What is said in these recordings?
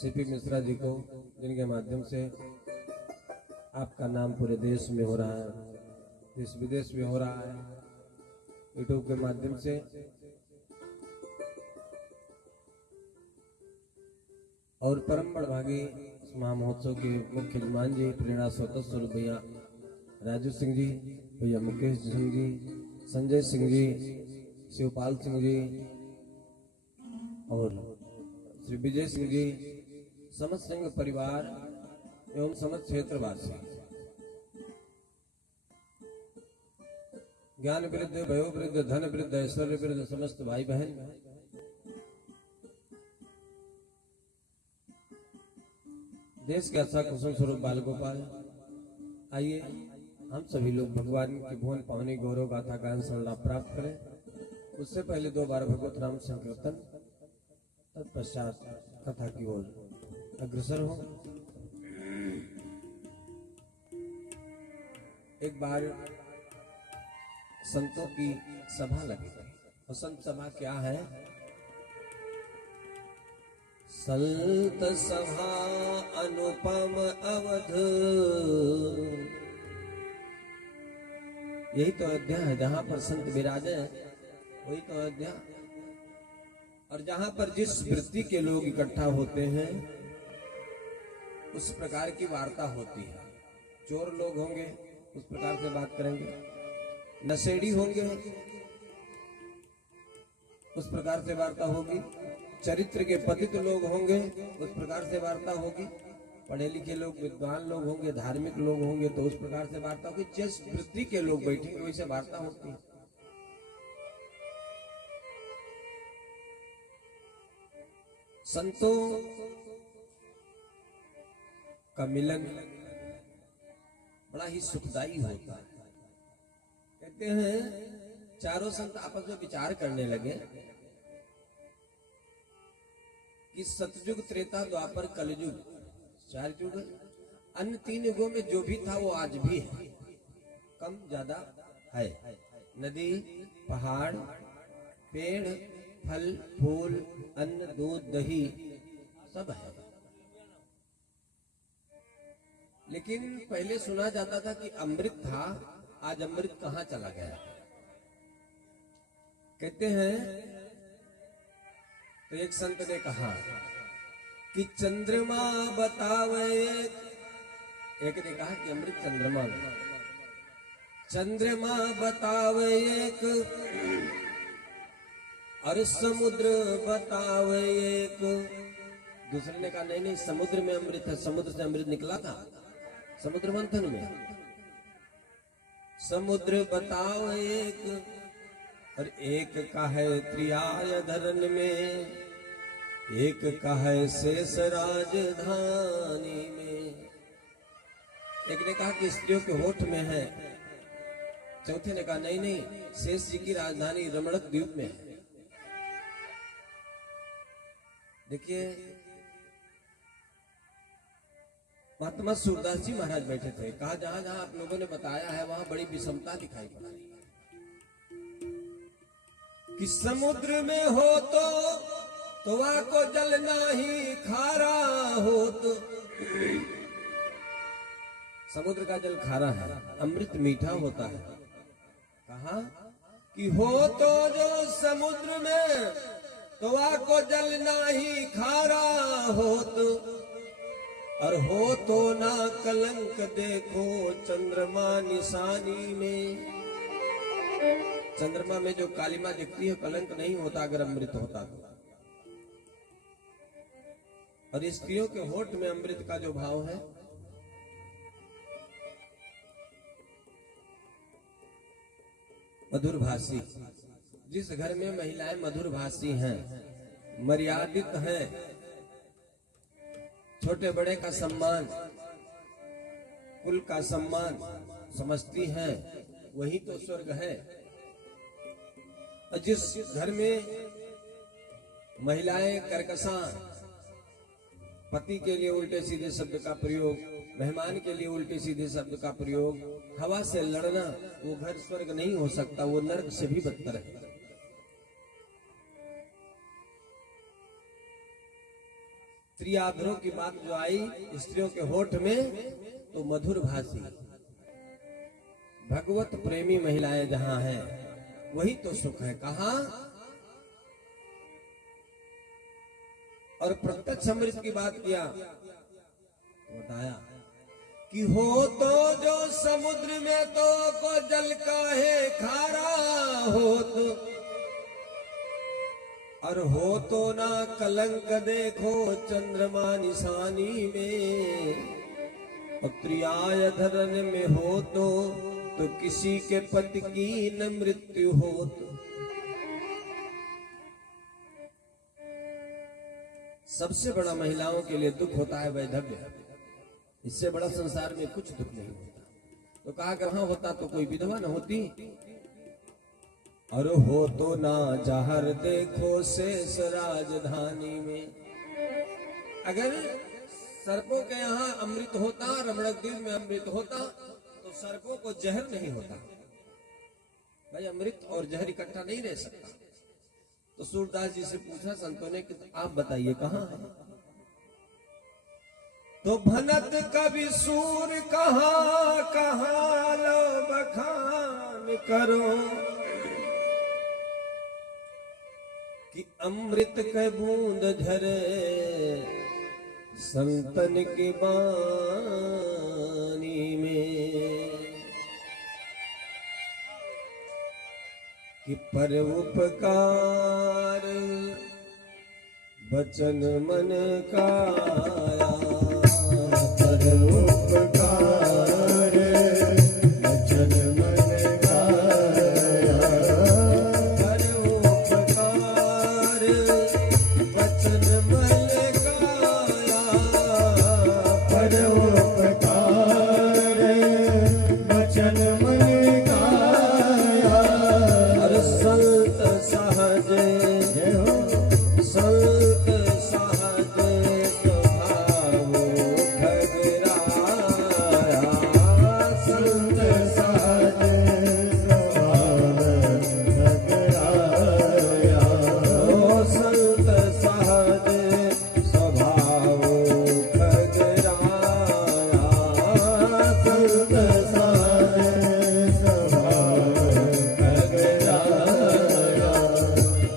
CP Mishra ji को, जिनके माध्यम से आपका नाम पूरे देश में हो रहा है, देश विदेश में हो रहा है, यूट्यूब के माध्यम से। और परम बड़भागी इस महामहोत्सव के मुख्य यजमान जी, प्रेरणा स्वतः स्वरूप भैया राजू सिंह जी, भैया मुकेश सिंह जी, संजय सिंह जी, शिवपाल सिंह जी और श्री विजय सिंह जी, समस्त संघ परिवार एवं समस्त क्षेत्रवासी, ज्ञान वृद्ध, भयो वृद्ध, धन वृद्ध, ऐश्वर्य वृद्ध, समस्त भाई बहन, देश के अच्छा कुशल स्वरूप बाल गोपाल, आइए हम सभी लोग भगवान की भुवन पावनी गौरव गाथा गान संलाप प्राप्त करें। उससे पहले 2 बार भगवत नाम संकीर्तन, तत्पश्चात कथा की ओर अग्रसर हो। एक बार संतों की सभा लगी और संत सभा क्या है? संत सभा अनुपम अवध, यही तो अयोध्या है। जहां पर संत विराजे वही तो अयोध्या। और जहां पर जिस वृत्ति के लोग इकट्ठा होते हैं उस प्रकार की वार्ता होती है। चोर लोग होंगे उस प्रकार से बात करेंगे, नशेड़ी होंगे उस प्रकार से वार्ता होगी, चरित्र के पतित लोग होंगे उस प्रकार से वार्ता होगी, पढ़े लिखे लोग, विद्वान लोग होंगे, धार्मिक लोग होंगे तो उस प्रकार से वार्ता होगी। जिस वृत्ति के लोग बैठेंगे वैसे वार्ता होती है। संतों का मिलन बड़ा ही सुखदायी होता है। कहते हैं चारों संत आपस में विचार करने लगे कि सतयुग, त्रेता, द्वापर, कलयुग, 4 युग, अन्य 3 युगों में जो भी था वो आज भी है, कम ज्यादा है। नदी, पहाड़, पेड़, फल, फूल, अन्न, दूध, दही सब है। लेकिन पहले सुना जाता था कि अमृत था, आज अमृत कहां चला गया? कहते हैं तो एक संत ने कहा कि चंद्रमा बतावे, एक ने कहा कि अमृत चंद्रमा में, चंद्रमा बतावे एक और समुद्र बतावे एक। दूसरे ने कहा नहीं नहीं, समुद्र में अमृत है, समुद्र से अमृत निकला था समुद्र मंथन में। समुद्र बताओ एक और एक का है त्रियाय धरन में, एक का है शेष राजधानी में। एक ने कहा कि स्त्रियों के होठ में है, चौथे ने कहा नहीं नहीं, शेष जी की राजधानी रमणक द्वीप में है। देखिए महात्मा सूरदास जी महाराज बैठे थे, कहा जहां जहां आप लोगों ने बताया है वहां बड़ी विषमता दिखाई पड़ रही है कि समुद्र में हो तो वहां को जल नहीं खारा हो। तो समुद्र का जल खारा है, अमृत मीठा होता है। कहा कि हो तो जो समुद्र में तो वहां को जल नहीं खारा हो, और हो तो ना कलंक देखो चंद्रमा निशानी में। चंद्रमा में जो कालिमा दिखती है कलंक नहीं होता अगर अमृत होता तो। और स्त्रियों के होठ में अमृत का जो भाव है, मधुरभाषी, जिस घर में महिलाएं मधुरभाषी हैं, मर्यादित हैं, छोटे बड़े का सम्मान, कुल का सम्मान समझती हैं, वही तो स्वर्ग है। और जिस घर में महिलाएं कर्कशा, पति के लिए उल्टे सीधे शब्द का प्रयोग, मेहमान के लिए उल्टे सीधे शब्द का प्रयोग, हवा से लड़ना, वो घर स्वर्ग नहीं हो सकता, वो नरक से भी बदतर है। त्रियाग्रह की बात जो आई स्त्रियों के होठ में, तो मधुर भाषी भगवत प्रेमी महिलाएं जहां हैं वही तो सुख है। कहा और प्रत्यक्ष अमृत की बात किया, बताया कि हो तो जो समुद्र में तो को जल का है खारा हो तो, और हो तो ना कलंक देखो चंद्रमा निशानी में, और त्रियाय धरन में हो तो किसी के पति की न मृत्यु हो तो। सबसे बड़ा महिलाओं के लिए दुख होता है वैधव्य, इससे बड़ा संसार में कुछ दुख नहीं होता। तो कहा कि हाँ होता तो कोई विधवा न होती। और हो तो ना जहर देखो शेष राजधानी में, अगर सर्पों के यहाँ अमृत होता, रमणक द्वीप में अमृत होता, तो सर्पों को जहर नहीं होता। भाई अमृत और जहर इकट्ठा नहीं रह सकता। तो सूरदास जी से पूछा संतों ने कि आप बताइए कहाँ है? तो भनत कवि सूर कहाँ कहाँ लो बखान करो, कि अमृत के बूंद झरे संतन की बानी में, कि पर उपकार बचन मन काया, पर उपकार बचन मन काया, पर उपकार बचन मन काया, पर उपकार बचन मन काया। और संत सहज संत सहज स्वभाव खगराया, संत सहज स्वभाव खगराया, ओ संत सहज स्वभाव खगराया, संत सहज स्वभाव खगराया।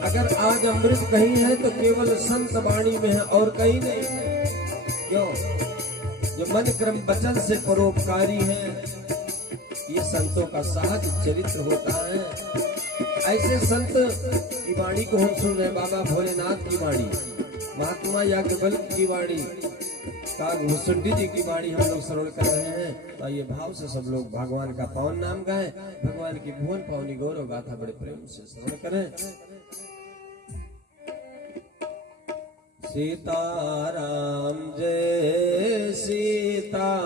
अगर आज अमृत कहीं है तो केवल संत वाणी में है और कहीं नहीं। क्यों? जो मन क्रम वचन से परोपकारी है, ये संतों का सहज चरित्र होता है। ऐसे संत की वाणी को हम सुन रहे हैं, बाबा भोलेनाथ की वाणी, महात्मा याज्ञवल्क्य की वाणी, काग भुसुंडी जी की वाणी हम लोग श्रवण कर रहे हैं। तो ये भाव से सब लोग भगवान का पावन नाम गाएं, भगवान की भुवन पावनी गौरव गाथा बड़े प्रेम से श्रवण करें। सीताराम जय सीताराम,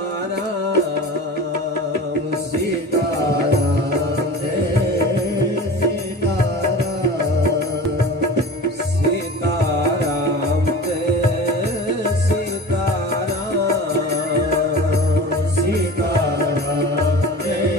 सीताराम जय सीताराम, सीताराम जय सीताराम, सीताराम जय सीताराम, सीताराम जय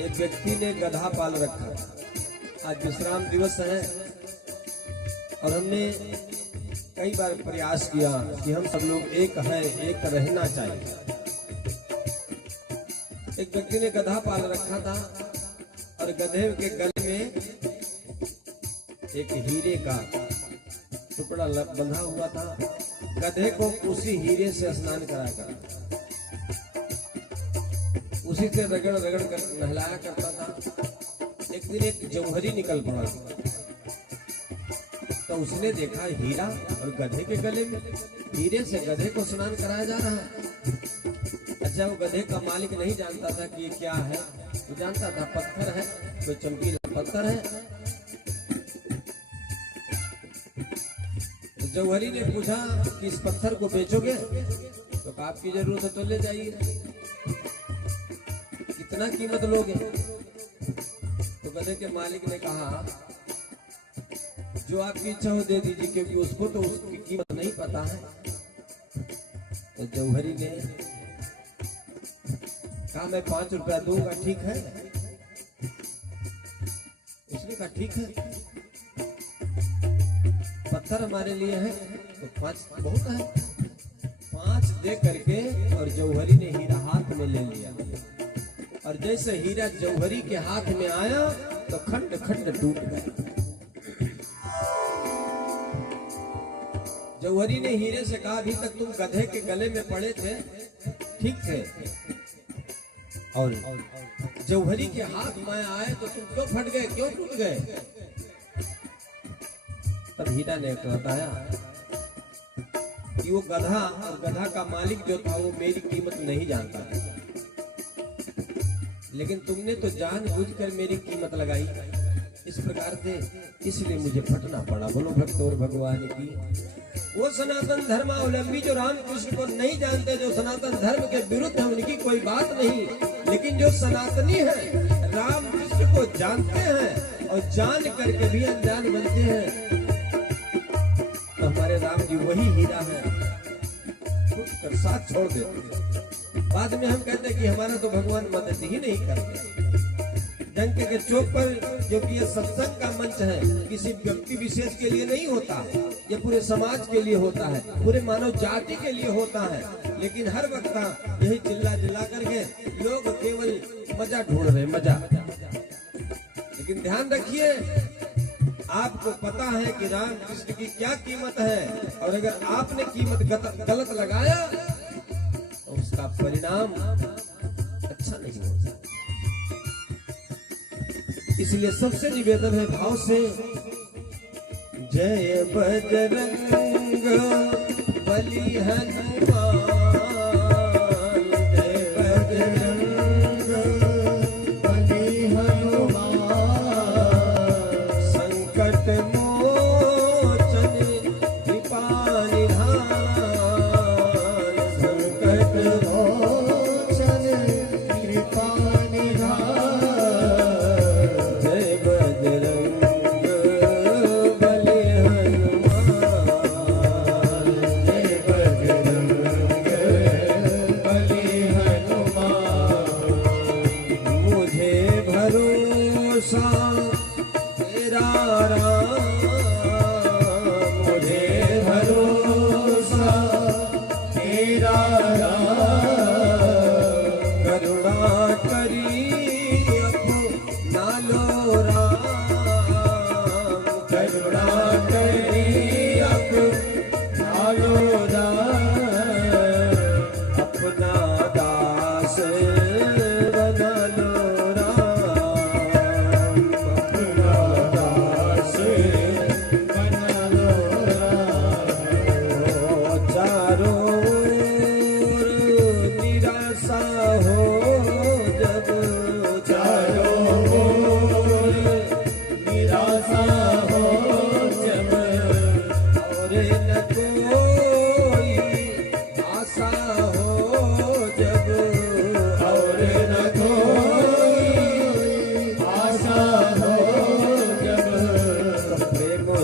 एक व्यक्ति ने गधा पाल रखा। आज विश्राम दिवस है और हमने कई बार प्रयास किया कि हम सब लोग एक हैं, एक रहना चाहिए। एक व्यक्ति ने गधा पाल रखा था और गधे के गले में एक हीरे का टुकड़ा बंधा हुआ था। गधे को उसी हीरे से स्नान करा कर, उसी से रगड़ रगड़ कर नहलाया करता था। एक दिन एक जौहरी निकल पड़ा तो उसने देखा हीरा और गधे के गले में, हीरे से गधे को स्नान कराया जा रहा है। अच्छा, वो गधे का मालिक नहीं जानता था कि ये क्या है, वो जानता था पत्थर है, कोई चमकीला पत्थर है। जौहरी ने पूछा कि इस पत्थर को बेचोगे? तो आपकी जरूरत है तो ले जाइए, कितना कीमत लोगे? तो गधे के मालिक ने कहा जो आपकी इच्छा हो दे दीजिए, क्योंकि उसको तो उसकी कीमत नहीं पता है। तो जौहरी ने कहा मैं 5 रुपया दूंगा, ठीक है? उसने कहा ठीक है, पत्थर हमारे लिए है तो 5 बहुत है। 5 दे करके और जौहरी ने हीरा हाथ में ले लिया, और जैसे हीरा जौहरी के हाथ में आया तो खंड खंड टूट गया। जौहरी ने हीरे से कहा अभी तक तुम गधे के गले में पड़े थे, ठीक थे, और जौहरी के हाथ में आए तो तुम क्यों फट गए, क्यों टूट गए? तब हीरा ने बताया कि वो गधा और गधा का मालिक जो था वो मेरी कीमत नहीं जानता था, लेकिन तुमने तो जानबूझकर मेरी कीमत लगाई इस प्रकार से, इसलिए मुझे फटना पड़ा। बोलो भक्त और भगवान की। वो सनातन धर्मावलंबी जो रामकृष्ण को नहीं जानते, जो सनातन धर्म के विरुद्ध है, उनकी कोई बात नहीं, लेकिन जो सनातनी है रामकृष्ण को जानते हैं और जान करके भी अनजान बनते हैं, तो हमारे राम जी वही हीरा है, फूट कर साथ छोड़ देते। बाद में हम कहते हैं कि हमारा तो भगवान मदद ही नहीं करते। डंके के चौक पर जो कि ये सत्संग का मंच है, किसी व्यक्ति विशेष के लिए नहीं होता, ये पूरे समाज के लिए होता है, पूरे मानव जाति के लिए होता है। लेकिन हर वक्त यही चिल्ला चिल्ला करके लोग केवल मजा ढूंढ रहे, मजा। लेकिन ध्यान रखिए, आपको पता है कि राम कृष्ण की क्या कीमत है, और अगर आपने कीमत गलत लगाया तो उसका परिणाम अच्छा नहीं होता। इसलिए सबसे निवेदन है भाव से, जय बजरंग बली हनुमान, जय बजरंग बली हनुमान, संकट मोचन कृपा निधान, संकट मोचन कृपा निधान, तेरा राम, मुझे भरोसा तेरा राम, करुणा करी अपना लो राम, करुणा करी अपना लो राम, अपना दास बना लो।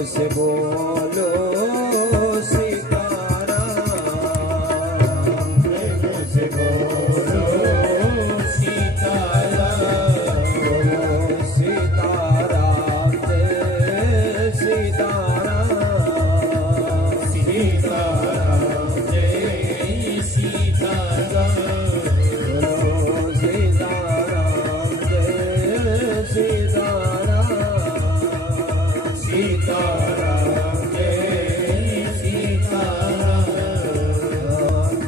से बोलो सीताराम, प्रेम से बोलो सीताराम, बोलो सीताराम जय सीताराम, सीताराम जय सीताराम, बोलो सीताराम जय सीताराम, सीताराम जय सीताराम,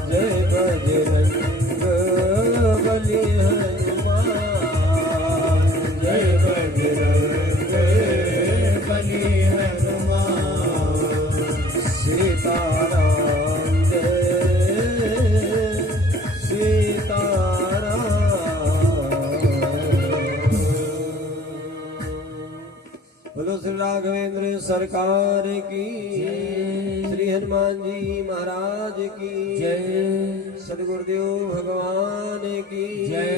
जय बजरंग बली हनुमान, जय बजरंग बली हनुमान, सीताराम जय सीताराम। बोलो श्री राघवेंद्र सरकार की, श्री हनुमान जी महाराज की जय, सदगुरुदेव भगवान की जय।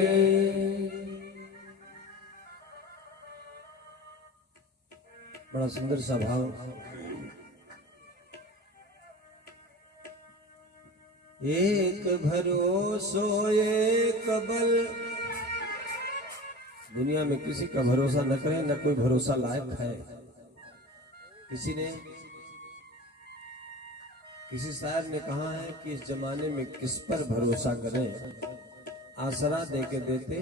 बड़ा सुंदर सा भाव। एक भरोसो एक बल। दुनिया में किसी का भरोसा न करें, न कोई भरोसा लायक है। किसी शायर ने कहा है कि इस जमाने में किस पर भरोसा करें, आसरा दे के देते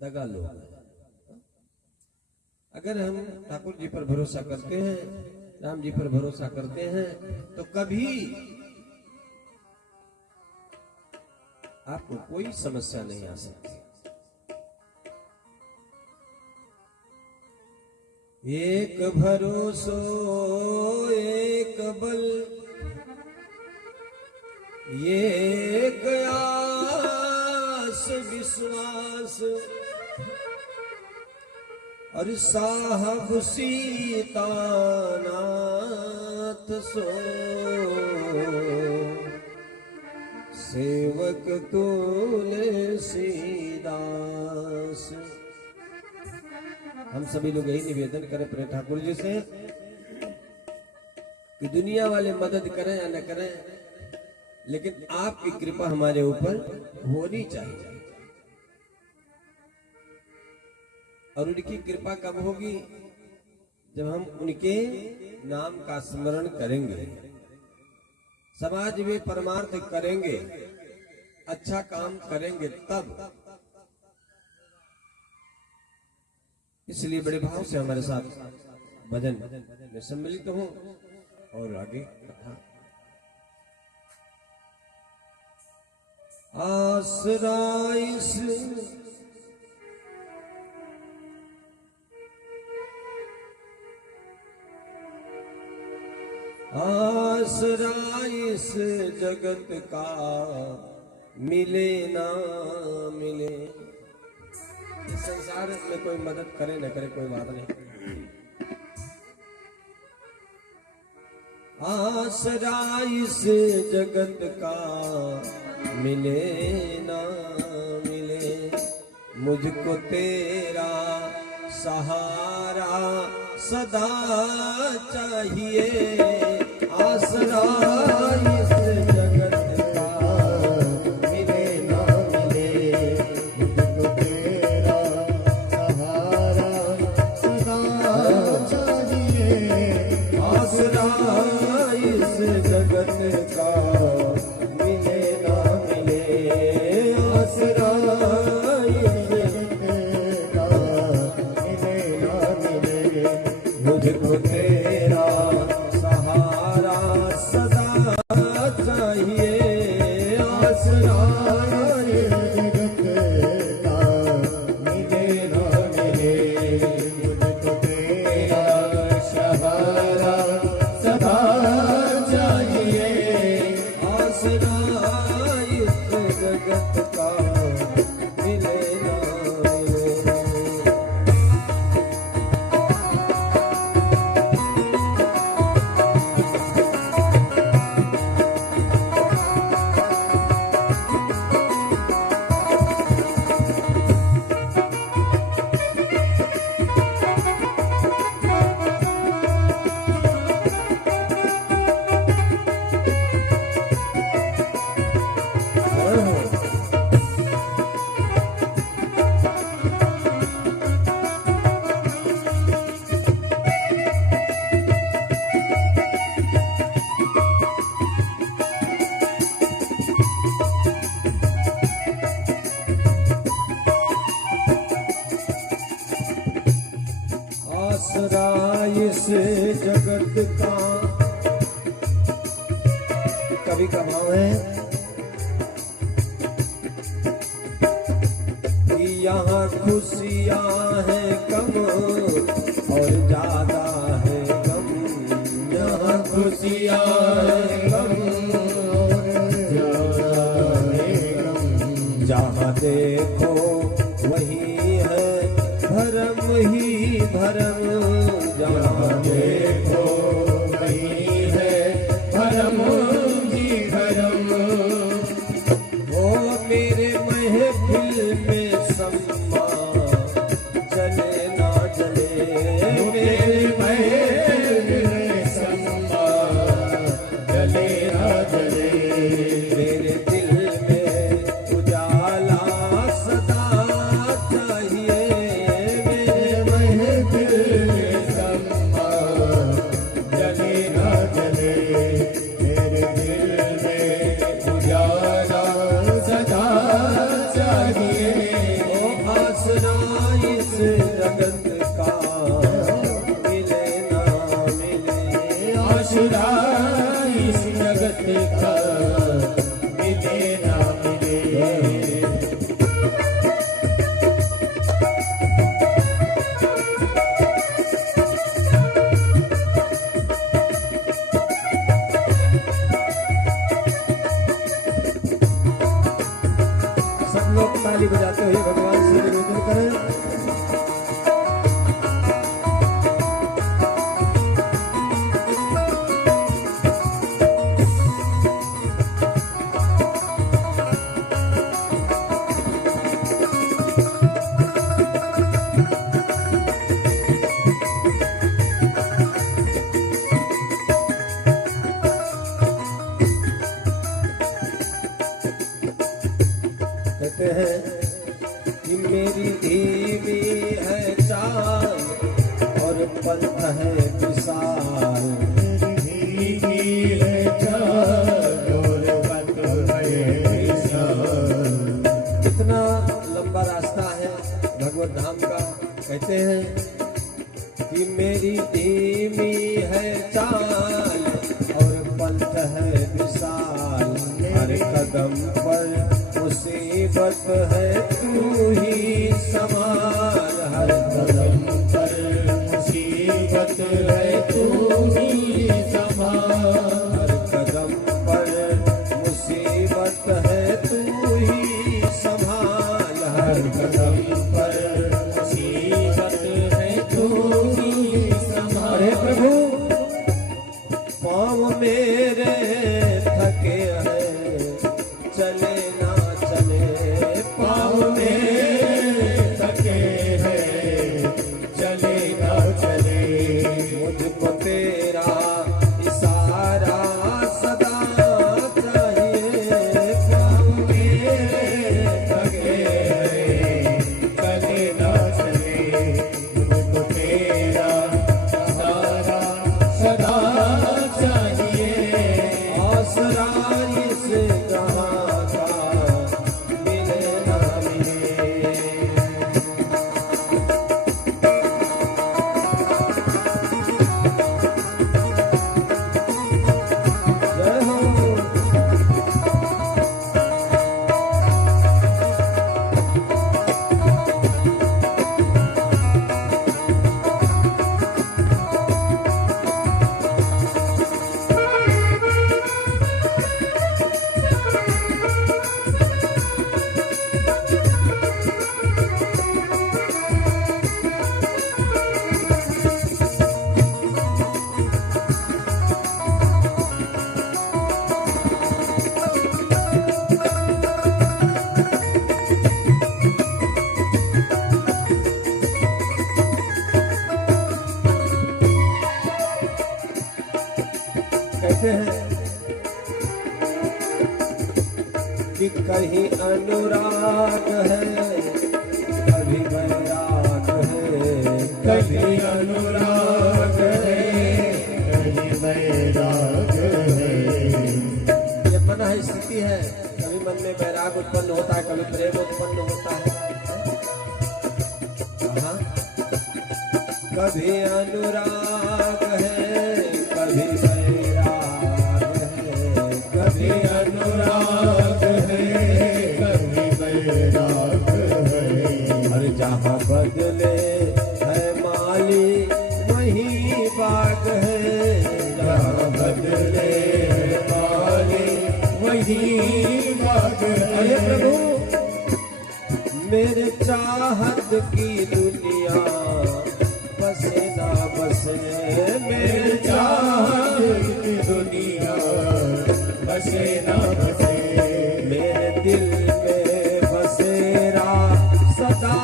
दगा लोग। अगर हम ठाकुर जी पर भरोसा करते हैं, राम जी पर भरोसा करते हैं, तो कभी आपको कोई समस्या नहीं आ सकती। एक भरोसो एक बल, ये आस विश्वास, और साहब सीतानाथ सो सेवक तुलसीदास। हम सभी लोग यही निवेदन करें प्रिय ठाकुर जी से कि दुनिया वाले मदद करें या न करें, लेकिन आपकी कृपा हमारे ऊपर होनी चाहिए। और उनकी कृपा कब होगी? जब हम उनके नाम का स्मरण करेंगे, समाज में परमार्थ करेंगे, अच्छा काम करेंगे, तब। इसलिए बड़े भाव से हमारे साथ भजन में सम्मिलित हो और आगे कथा। आसरा इस जगत का मिले ना मिले। इस संसार में कोई मदद करे न करे कोई बात नहीं, आसरा इस जगत का मिले ना मिले। मुझको तेरा सहारा सदा चाहिए, आसरा इस जगत का मिले ना मिले। मुझको तेरा सहारा सदा चाहिए, आसरा इस जगत का मिले ना मिले। आसरा मुझको तेरा सहारा सदा चाहिए, आसरा जगत का मिले ना मिले। मुझको तेरा सहारा सदा चाहिए, आसरा इस जगत का मिले ना मिले। आसरा इस जगत का कवि का भाव है कि यहाँ खुशियाँ हैं कम और ज्यादा है गम। यहाँ खुशियाँ हैं कम और ज्यादा है गम। जहाँ देखो वही है भरम ही भरम। और पंथ है विशाल। कितना लंबा रास्ता है भगवत धाम का। कहते हैं कि मेरी धीमी है चाल और पंथ है विशाल। हर कदम पर मुसीबत है तू ही संभाल। हर कदम पर मुसीबत है तू ही संभाल। हर कदम पर मुसीबत है तू ही संभाल। हर कदम पर मुसीबत है तू ही संभाल। अरे प्रभु पाँव मेरे थके हैं चले ना चले। पाँव मेरे थके हैं चले ना चले। मुझको तेरा इशारा सदा चाहिए। पाँव मेरे थके हैं चले ना चले। मुझको तेरा इशारा सदा चाहिए। आसरा इस जहां का मिले ना मिले। जय हो। कहते हैं कि कहीं अनुराग है कभी वैराग है। कहीं अनुराग है कहीं वैराग है। ये मन है स्थिति है। कभी मन में वैराग उत्पन्न होता है कभी प्रेम उत्पन्न होता है। हाँ? कभी अनुराग है कभी वैराग है। कभी अनुराग है कभी वैराग है। और जहाँ बदले है माली वहीं बाग है। जहाँ बदले है माली वहीं बाग है। अरे प्रभु मेरे चाहत की दुनिया बसे ना बसे। मेरे चाहत की दुनिया बसे ना बसे। मेरे दिल में बसेरा सदा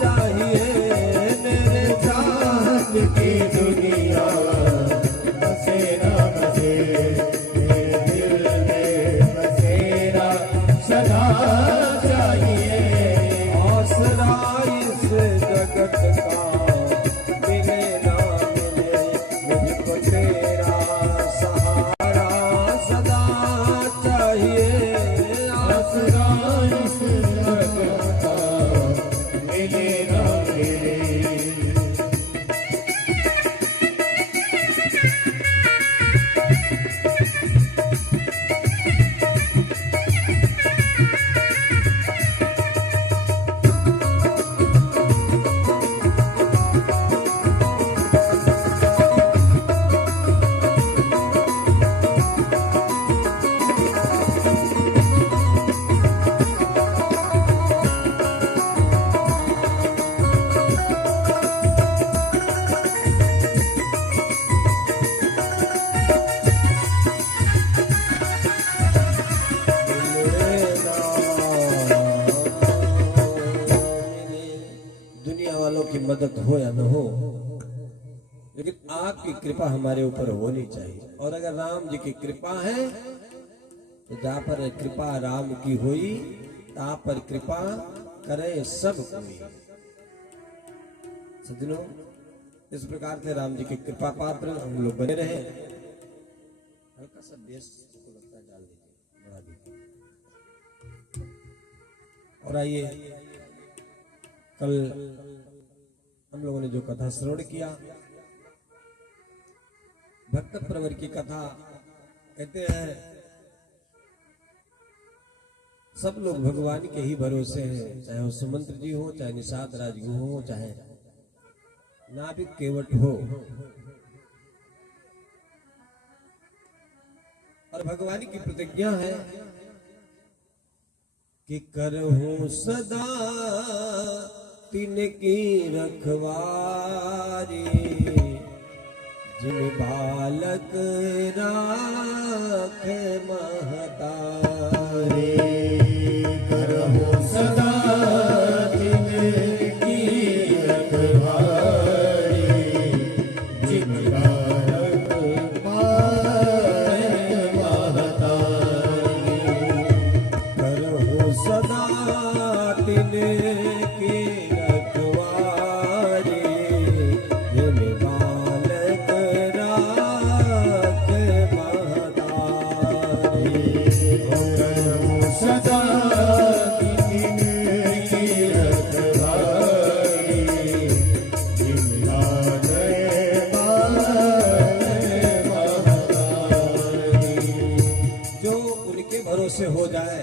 चाहिए। मेरे चाहत की दुनिया बसे ना बसे। मेरे दिल में बसेरा सदा चाहिए। आसरा इस जगत का मिले ना मिले। मुझको तेरा सहारा सदा चाहिए। आसरा इस जगत का मिले ना मिले। मदद हो या न हो, लेकिन आपकी कृपा हमारे ऊपर होनी चाहिए। और अगर राम जी की कृपा है तो जहाँ पर कृपा राम की हुई ता पर कृपा करे सब कोई। सज्जनों, इस प्रकार से राम जी की कृपा पात्र हम लोग बने रहे। हल्का सा बेस को लगता है डाल दीजिए, बढ़ा दीजिए। और आइए, कल हम लोगों ने जो कथा श्रवण किया, भक्त प्रवर की कथा, कहते हैं सब लोग भगवान के ही भरोसे हैं, चाहे वो सुमंत्र जी हो, चाहे निषाद राजगुरु हो, चाहे नाभिक केवट हो। और भगवान की प्रतिज्ञा है कि करहूं सदा तिनकी रखवारी, जिन बालक राखे महतारे। करहूं सदा तिनकी रखवारी, जिन बालक राखे महतारे। करहूं सदा तिनकी रखवारी, जिन बालक राखे महतारे। करहूं सदा तिनकी रखवारी, जिन बालक महतारे। जो उनके भरोसे हो जाए,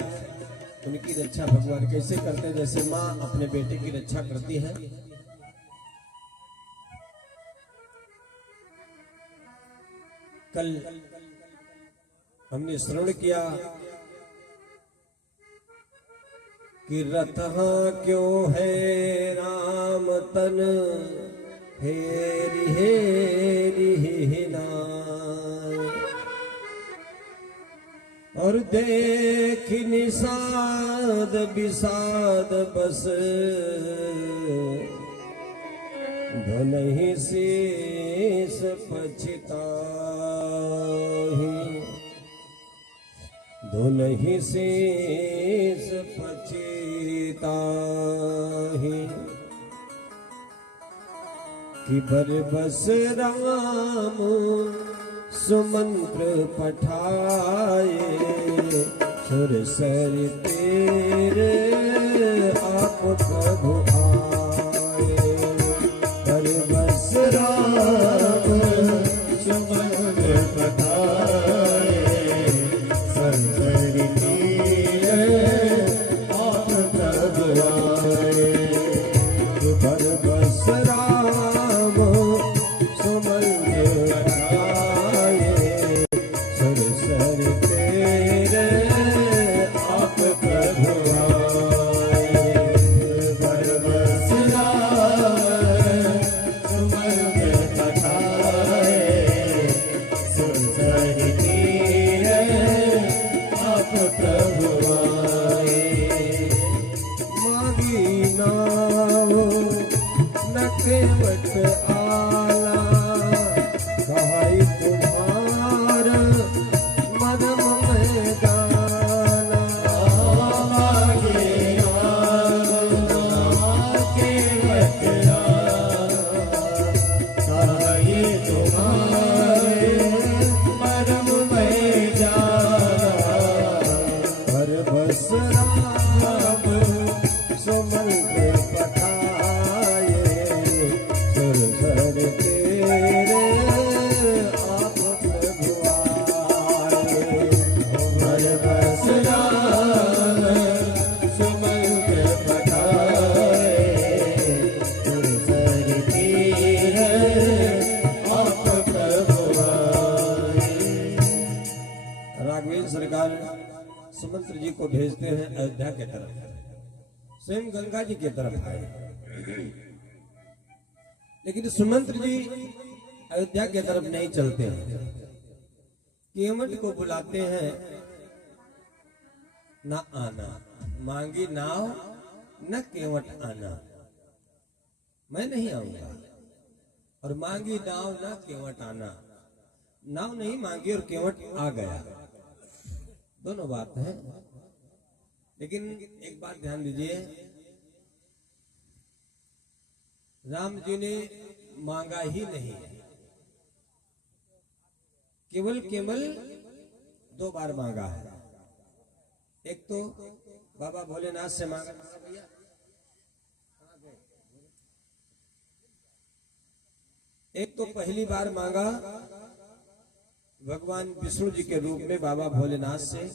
उनकी रक्षा भगवान कैसे करते हैं? जैसे माँ अपने बेटे की रक्षा करती है। कल हमने श्रवण किया कि रतहा क्यों है राम तन हेरी हेरी हिनाय। और देख निषाद विषाद बस, धनहि शीस पछताहि। धनहि शीस पछताहि। कि बरबस राम सुमंत्र पठाए, सुर सर तेरे आप प्रभु आए। बरबस राम सुमंत्र पठाए, सुर सर तेरे आप प्रभु आए। बरबस राम सुमंत्र पठाए, सुर सर तेरे आप प्रभु आए। बरबस राम सुमंत्र पठाए, सुर सर तेरे आप प्रभु आए। मागी नाव न केवट आला, कहाई तुम्हार मरम में गाना। मागी नाव न केवट आला, कहाई तुम्हारे मरम में जाना। बरबस राम सुमंत्र पठाए, सुर सर तेरे आप प्रभु आए। बरबस राम सुमंत्र पठाए, सुर सर तेरे आप प्रभु आए। राघवेंद्र सरकार सुमंत्र जी को भेजते हैं अयोध्या के तरफ, स्वयं गंगा जी की तरफ आए। लेकिन सुमंत्र जी अयोध्या की तरफ नहीं चलते हैं, केवट को बुलाते हैं। न आना, मांगी नाव न केवट आना, मैं नहीं आऊंगा। और मांगी नाव न केवट आना, नाव नहीं मांगी और केवट आ गया, दोनों बात है। लेकिन एक बात ध्यान दीजिए, राम जी ने मांगा ही नहीं है, केवल 2 बार मांगा है। एक तो बाबा भोलेनाथ से मांगा, एक तो पहली बार मांगा भगवान विष्णु जी के रूप में बाबा भोलेनाथ से,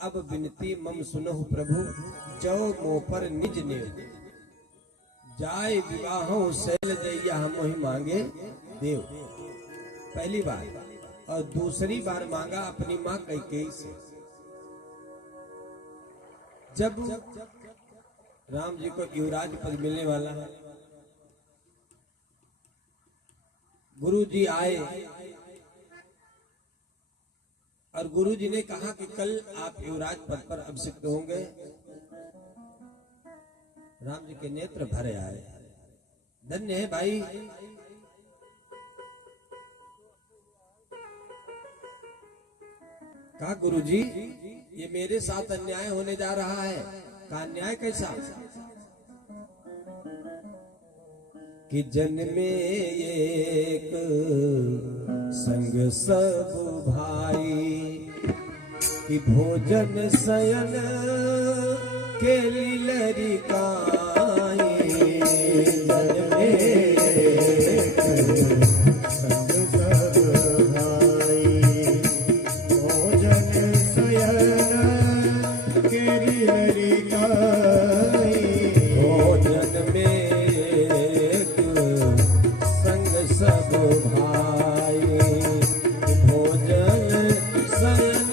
अब विनती मम सुनहु प्रभु जो मोह पर निज ने जाय विवाहों शैल दैया हम ही मांगे देव, पहली बार। और दूसरी बार मांगा अपनी मां कैकेयी से। जब राम जी को युवराज पद मिलने वाला है, गुरु जी आए और गुरु जी ने कहा कि कल आप युवराज पद पर अभिषिक्त होंगे। राम जी के नेत्र भरे आए, धन्य है भाई, कहा गुरु जी ये मेरे साथ अन्याय होने जा रहा है। कहा अन्याय कैसा? कि जन्मे एक संग सब भाई, कि भोजन शयन के लीलरी काई, जन्मे एक संग सब भाई, भोजन शयन के लीलरी काई, भोजन में सब भाई, भोजन शयन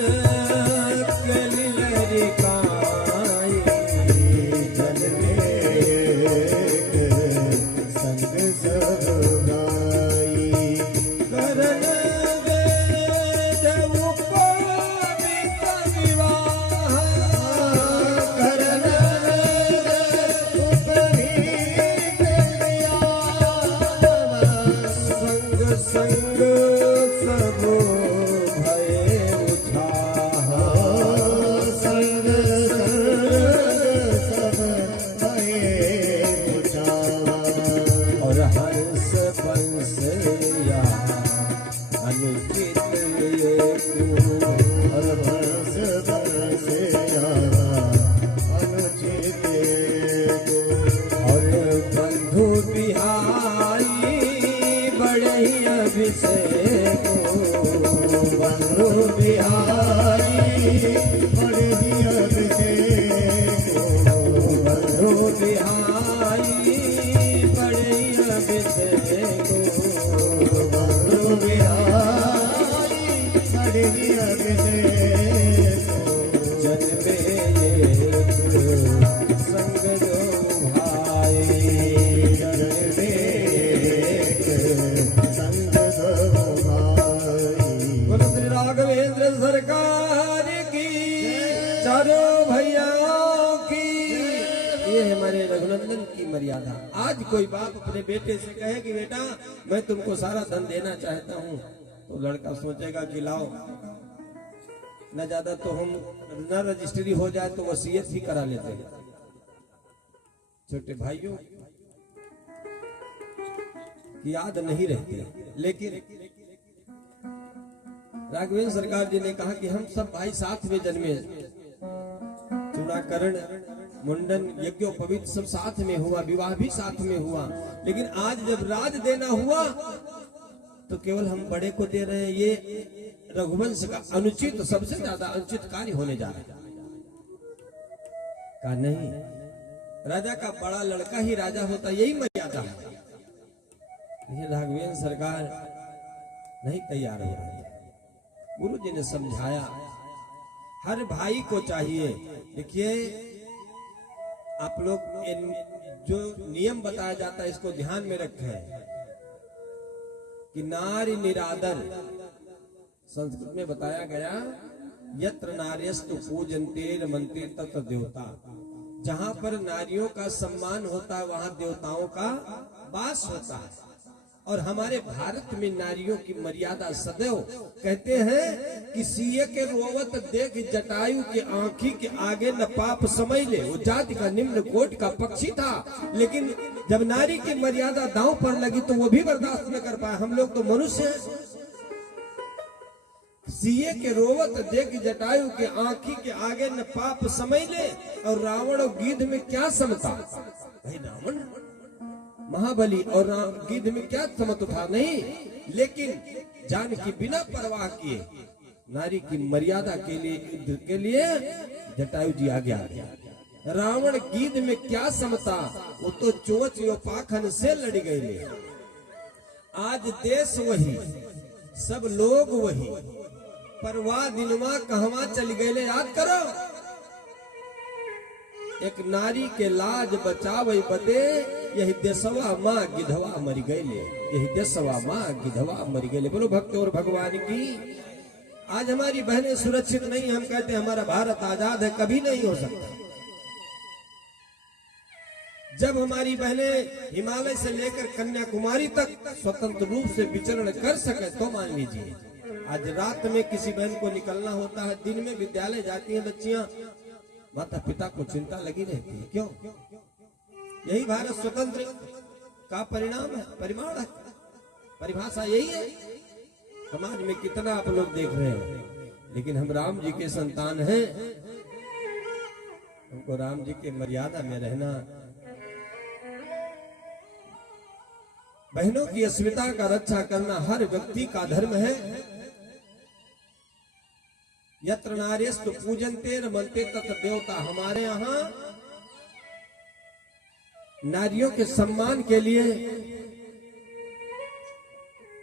के लीलरी काई, जन में संग सब भाई, करन वेद उपवित विवाह, करन वेद उपवित संग सब भय उछाह, संग सब भय उछाह, और हर्ष बंसया अनुचित और हर्ष बंसया अनुचित, और बंधु बिहारी बड़े ही अभिषेक, बंधु बिहारी बड़े ही अभिषेक, बंधु बिहारी बड़े ही अभिषेक, बंधु बिहारी बड़े ही अभिषेक, जन्मे एक संग जो भाई, जन्मे राघवेंद्र सरकार की, चारों भैयाओं की। ये हमारे रघुनंदन की मर्यादा। आज कोई बाप अपने बेटे से कहे कि बेटा मैं तुमको सारा धन देना चाहता हूँ, तो लड़का सोचेगा कि लाओ, न ज्यादा तो हम न रजिस्ट्री हो जाए तो वसीयत ही करा लेते हैं। छोटे भाइयों की याद नहीं रहती, लेकिन राघवेंद्र सरकार जी ने कहा कि हम सब भाई साथ में जन्मे, चूड़ाकरण मुंडन यज्ञोपवीत सब साथ में हुआ, विवाह भी साथ में हुआ, लेकिन आज जब राज देना हुआ तो केवल हम बड़े को दे रहे हैं। ये रघुवंश का अनुचित, सबसे ज्यादा अनुचित कार्य होने जा रहा है। कहा नहीं, राजा का बड़ा लड़का ही राजा होता, यही मर्यादा है। लेकिन राघवेंद्र सरकार नहीं तैयार हो रहे। गुरु जी ने समझाया, हर भाई को चाहिए। देखिए आप लोग जो नियम बताया जाता है इसको ध्यान में रखें कि नारी निरादर, संस्कृत में बताया गया यत्र नार्यस्तु पूजन्ते रमन्ते तत्र देवता, जहां पर नारियों का सम्मान होता है वहां देवताओं का वास होता है। और हमारे भारत में नारियों की मर्यादा सदैव, कहते हैं कि सीए के रोवत देख जटायु के आंखी के आगे न पाप समझ ले। वो जाति का निम्न कोट का पक्षी था, लेकिन जब नारी की मर्यादा दांव पर लगी तो वो भी बर्दाश्त न कर पाए। हम लोग तो मनुष्य हैं। सीए के रोवत देख जटायु के आंखी के आगे न पाप समझ ले, और रावण और गिद्ध में क्या समता। भाई रावण महाबली और गिद्ध में क्या समत था नहीं, लेकिन जान की बिना परवाह किए नारी की मर्यादा के लिए युद्ध के लिए जटायु जी आगे आ गया। रावण गिद्ध में क्या समता, वो तो चोच और पाखन से लड़ गए। आज देश वही, सब लोग वही, परवाह दिनवा कहवा चल गए। याद करो, एक नारी के लाज बचावे बदे यही देशवा माँ गिधवा मर गए। यही देशवा माँ गिधवा मर गए। बोलो भक्त और भगवान की। आज हमारी बहनें सुरक्षित नहीं। हम कहते हैं हमारा भारत आजाद है, कभी नहीं हो सकता। जब हमारी बहनें हिमालय से लेकर कन्याकुमारी तक स्वतंत्र रूप से विचरण कर सके तो मान लीजिए। आज रात में किसी बहन को निकलना होता है, दिन में विद्यालय जाती हैं बच्चियां, माता पिता को चिंता लगी रहती है। क्यों? यही भारत स्वतंत्र का परिणाम है, परिमाण है, परिभाषा यही है। समाज में कितना आप लोग देख रहे हैं, लेकिन हम राम जी के संतान हैं। हमको राम जी के मर्यादा में रहना, बहनों की अस्मिता का रक्षा करना हर व्यक्ति का धर्म है। यत्र नार्यस्तु पूजन्ते रमन्ते तत्र देवता। हमारे यहाँ नारियों के सम्मान के लिए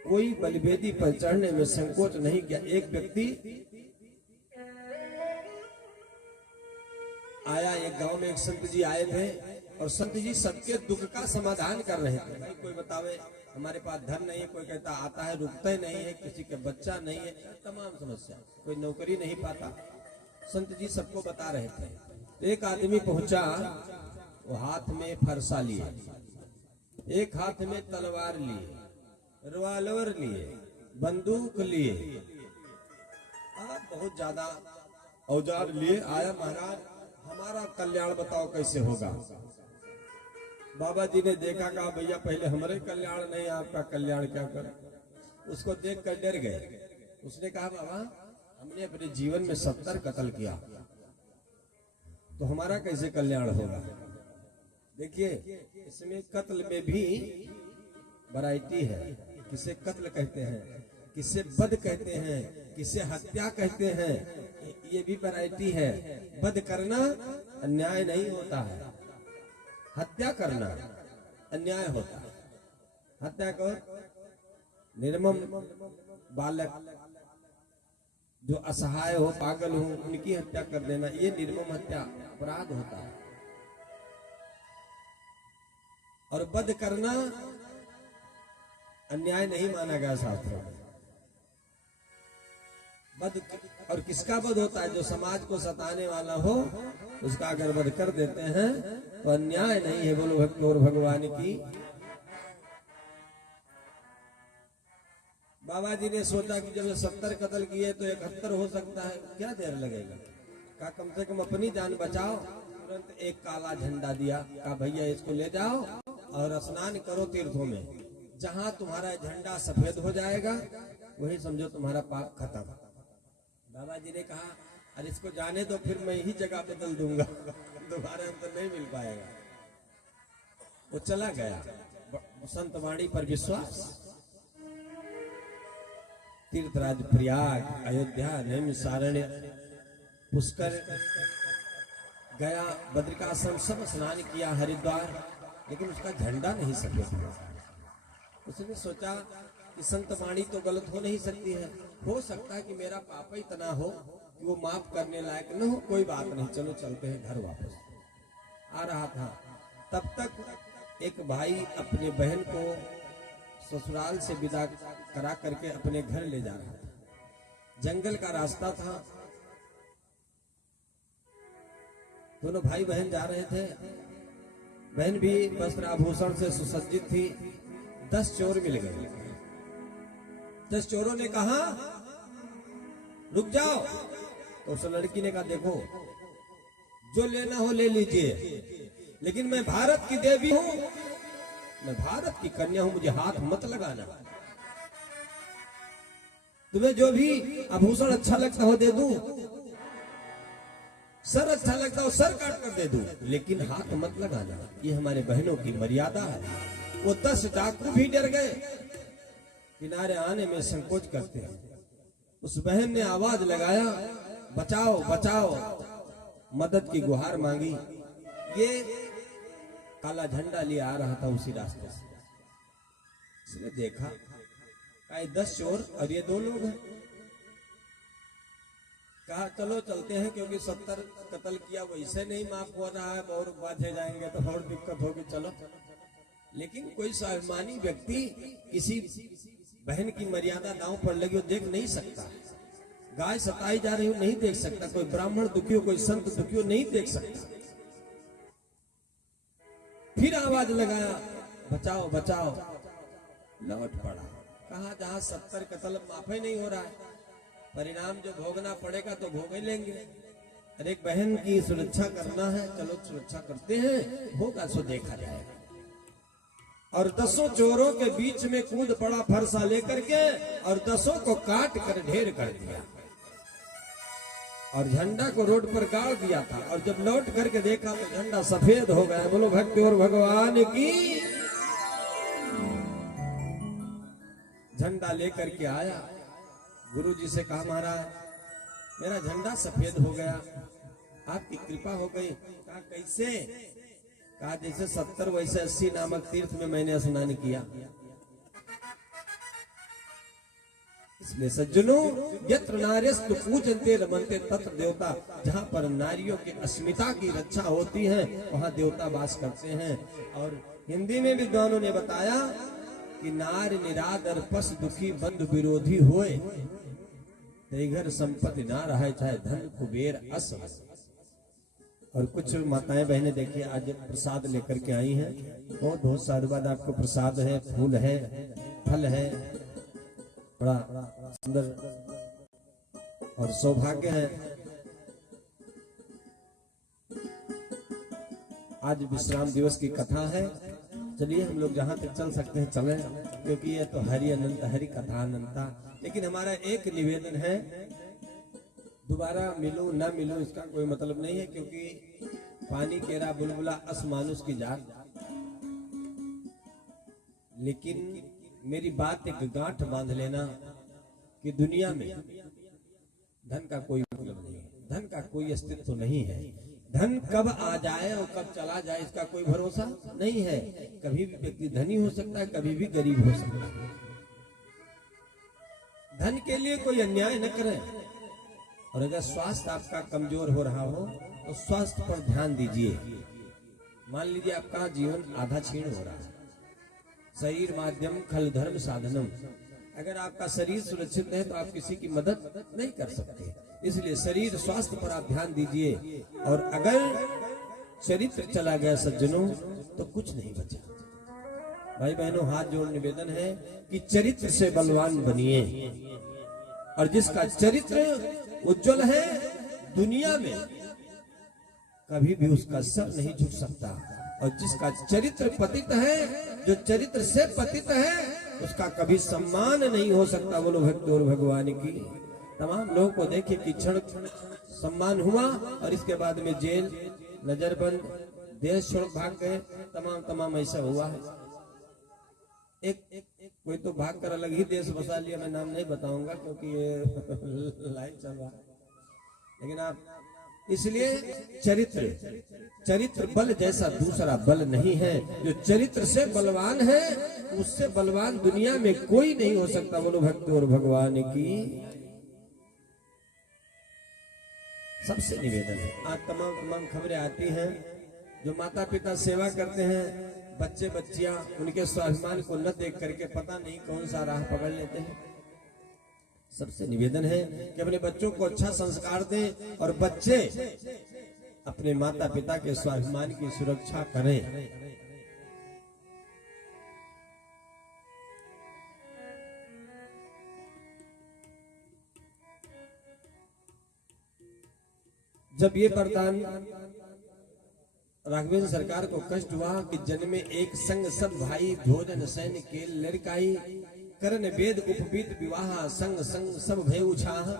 कोई बलिवेदी पर चढ़ने में संकोच नहीं किया। एक व्यक्ति आया, एक गांव में एक संत जी आए थे और संत जी सबके दुख का समाधान कर रहे थे। कोई बतावे हमारे पास धन नहीं है, कोई कहता आता है रुकता ही नहीं है, किसी के बच्चा नहीं है, तमाम समस्या, कोई नौकरी नहीं पाता। संत जी सबको बता रहे थे। एक आदमी पहुंचा, वो हाथ में फरसा लिए, एक हाथ में तलवार लिए, रिवाल्वर लिए, बंदूक लिए, बहुत ज्यादा औजार लिए आया। महाराज हमारा कल्याण बताओ कैसे होगा। बाबा जी ने देखा, कहा भैया पहले हमारे कल्याण नहीं, आपका कल्याण क्या कर। उसको देखकर डर गए। उसने कहा बाबा हमने अपने जीवन में 70 कत्ल किया, तो हमारा कैसे कल्याण होगा। देखिए इसमें कत्ल में भी वैरायटी है। किसे कत्ल कहते हैं, किसे वध कहते हैं, किसे हत्या कहते हैं, ये भी वैरायटी है। वध करना अन्याय नहीं होता है, हत्या करना अन्याय होता है। हत्या को निर्मम बालक जो असहाय हो, पागल हो, उनकी हत्या कर देना, ये निर्मम हत्या अपराध होता है। और वध करना अन्याय नहीं माना गया शास्त्रों में। वध और किसका वध होता है? जो समाज को सताने वाला हो उसका अगर वध कर देते हैं तो अन्याय नहीं है। बोलो भक्त और भगवान की। बाबा जी ने सोचा कि जब 70 कत्ल किए तो 71 हो सकता है, क्या देर लगेगा। कहा कम से कम अपनी जान बचाओ। तुरंत एक काला झंडा दिया, कहा भैया इसको ले जाओ और स्नान करो तीर्थों में। जहां तुम्हारा झंडा सफेद हो जाएगा वही समझो तुम्हारा पाप खत्म। बाबा जी ने कहा अरे इसको जाने दो, फिर मैं ही जगह बदल दूंगा, दोबारा हमको नहीं मिल पाएगा। वो चला गया। संत वाणी पर विश्वास। तीर्थराज प्रयाग, अयोध्या, नैमिषारण्य, पुष्कर गया, बद्रिकाश्रम सब स्नान किया, हरिद्वार, लेकिन उसका झंडा नहीं सफेद हुआ। उसने सोचा कि संत वाणी तो गलत हो नहीं सकती है, हो सकता है कि मेरा पाप इतना हो कि वो माफ करने लायक न हो। कोई बात नहीं, चलो चलते हैं घर वापस। आ रहा था तब तक एक भाई अपने बहन को ससुराल से विदा करा करके अपने घर ले जा रहा था। जंगल का रास्ता था, दोनों भाई बहन जा रहे थे। बहन भी वस्त्र आभूषण से सुसज्जित थी। 10 चोर मिल गए। 10 चोरों ने कहा रुक जाओ। तो उस लड़की ने कहा देखो जो लेना हो ले लीजिए, लेकिन मैं भारत की देवी हूं, मैं भारत की कन्या हूं, मुझे हाथ मत लगाना। तुम्हें जो भी आभूषण अच्छा लगता हो दे दूं, सर अच्छा लगता हो सर काट कर दे दूं, लेकिन हाथ मत लगाना। ये हमारे बहनों की मर्यादा है। वो 10 डाकू भी डर गए, किनारे आने में संकोच करते हैं। उस बहन ने आवाज लगाया, बचाओ बचाओ, मदद की गुहार मांगी। ये काला झंडा लिए आ रहा था उसी रास्ते से। इसने देखा 10 चोर और ये 2 लोग हैं। कहा चलो चलते हैं, क्योंकि 70 कत्ल किया वैसे नहीं माफ हो रहा है, और बांधे जाएंगे तो और दिक्कत होगी, चलो। लेकिन कोई स्वाभिमानी व्यक्ति किसी बहन की मर्यादा दांव पर लगी हो देख नहीं सकता। गाय सताई जा रही हो नहीं देख सकता, कोई ब्राह्मण दुखी हो, कोई संत दुखी हो नहीं देख सकता। फिर आवाज लगाया, बचाओ बचाओ। लौट पड़ा, कहा जहां 70 कत्ल माफी नहीं हो रहा है, परिणाम जो भोगना पड़ेगा तो भोग ही लेंगे। अरे एक बहन की सुरक्षा करना है, चलो सुरक्षा करते हैं, होगा सो देखा जाएगा। और 10 चोरों के बीच में कूद पड़ा फरसा लेकर के, और 10 को काट कर ढेर कर दिया, और झंडा को रोड पर गाड़ दिया था। और जब लौट करके देखा तो झंडा सफेद हो गया। बोलो भक्ति और भगवान की। झंडा लेकर के आया, गुरुजी से कहा महाराज मेरा झंडा सफेद हो गया, आपकी कृपा हो गई। कहा कैसे? कहा जैसे 70 वैसे 80 नामक तीर्थ में मैंने स्नान किया। इसलिए सज्जनों, यत्र नार्यस्तु पूजन्ते रमन्ते तत्र देवता, जहां पर नारियों की अस्मिता की रक्षा होती है वहां देवता वास करते हैं। और हिंदी में विद्वानों ने बताया कि नार निरादर पस दुखी बंधु विरोधी होए, घर संपत्ति ना रहे चाहे धन कुबेर अस। और कुछ माताएं बहनें देखिए आज प्रसाद लेकर के आई हैं। बहुत साधुवाद, आपको प्रसाद है, फूल है, फल है, बड़ा सुंदर और सौभाग्य है। आज विश्राम दिवस की कथा है। चलिए हम लोग जहां तक चल सकते हैं चलें, क्योंकि ये तो हरि अनंत हरि कथा अनंता। लेकिन हमारा एक निवेदन है, दोबारा मिलूं ना मिलूं इसका कोई मतलब नहीं है, क्योंकि पानी केरा बुलबुला अस मानुष की जात। लेकिन मेरी बात एक गांठ बांध लेना कि दुनिया में धन का कोई मतलब नहीं है, धन का कोई अस्तित्व नहीं है। धन कब आ जाए और कब चला जाए इसका कोई भरोसा नहीं है। कभी भी व्यक्ति धनी हो सकता है, कभी भी गरीब हो सकता है। धन के लिए कोई अन्याय न करें। और अगर स्वास्थ्य आपका कमजोर हो रहा हो तो स्वास्थ्य पर ध्यान दीजिए। मान लीजिए आपका जीवन आधा क्षीण हो रहा है, शरीर माध्यम खल धर्म साधनम। अगर आपका शरीर सुरक्षित है तो आप किसी की मदद नहीं कर सकते। इसलिए शरीर स्वास्थ्य पर आप ध्यान दीजिए। और अगर चरित्र चला गया सज्जनों तो कुछ नहीं बचा। भाई बहनों, हाथ जोड़ निवेदन है कि चरित्र से बलवान बनिए। और जिसका चरित्र उज्जवल है दुनिया में कभी भी उसका सर नहीं झुक सकता। और जिसका चरित्र पतित है, जो चरित्र से पतित है, उसका कभी सम्मान नहीं हो सकता। बोलो भक्ति और भगवान की। तमाम लोगों को देखिए कि क्षण सम्मान हुआ और इसके बाद में जेल, नजरबंद, देश छोड़ भाग गए, तमाम ऐसा हुआ है। एक कोई तो भाग कर अलग ही देश बसा लिया, मैं नाम नहीं बताऊंगा क्योंकि ये लाइव चल रहा है। लेकिन आप इसलिए चरित्र बल जैसा दूसरा बल नहीं है। जो चरित्र से बलवान है उससे बलवान दुनिया में कोई नहीं हो सकता। बोलो भक्ति और भगवान की। सबसे निवेदन है, आज तमाम खबरें आती हैं, जो माता पिता सेवा करते हैं, बच्चे बच्चियां उनके स्वाभिमान को न देख करके पता नहीं कौन सा राह पकड़ लेते हैं। सबसे निवेदन है कि अपने बच्चों को अच्छा संस्कार दें और बच्चे अपने माता पिता के स्वाभिमान की सुरक्षा करें। जब ये वरदान राघवेंद्र सरकार को कष्ट हुआ कि जन्मे एक संग सब भाई, भोजन सैन्य के लड़काई, करण वेद उपवीत विवाह, संग संग सब भय उछाह।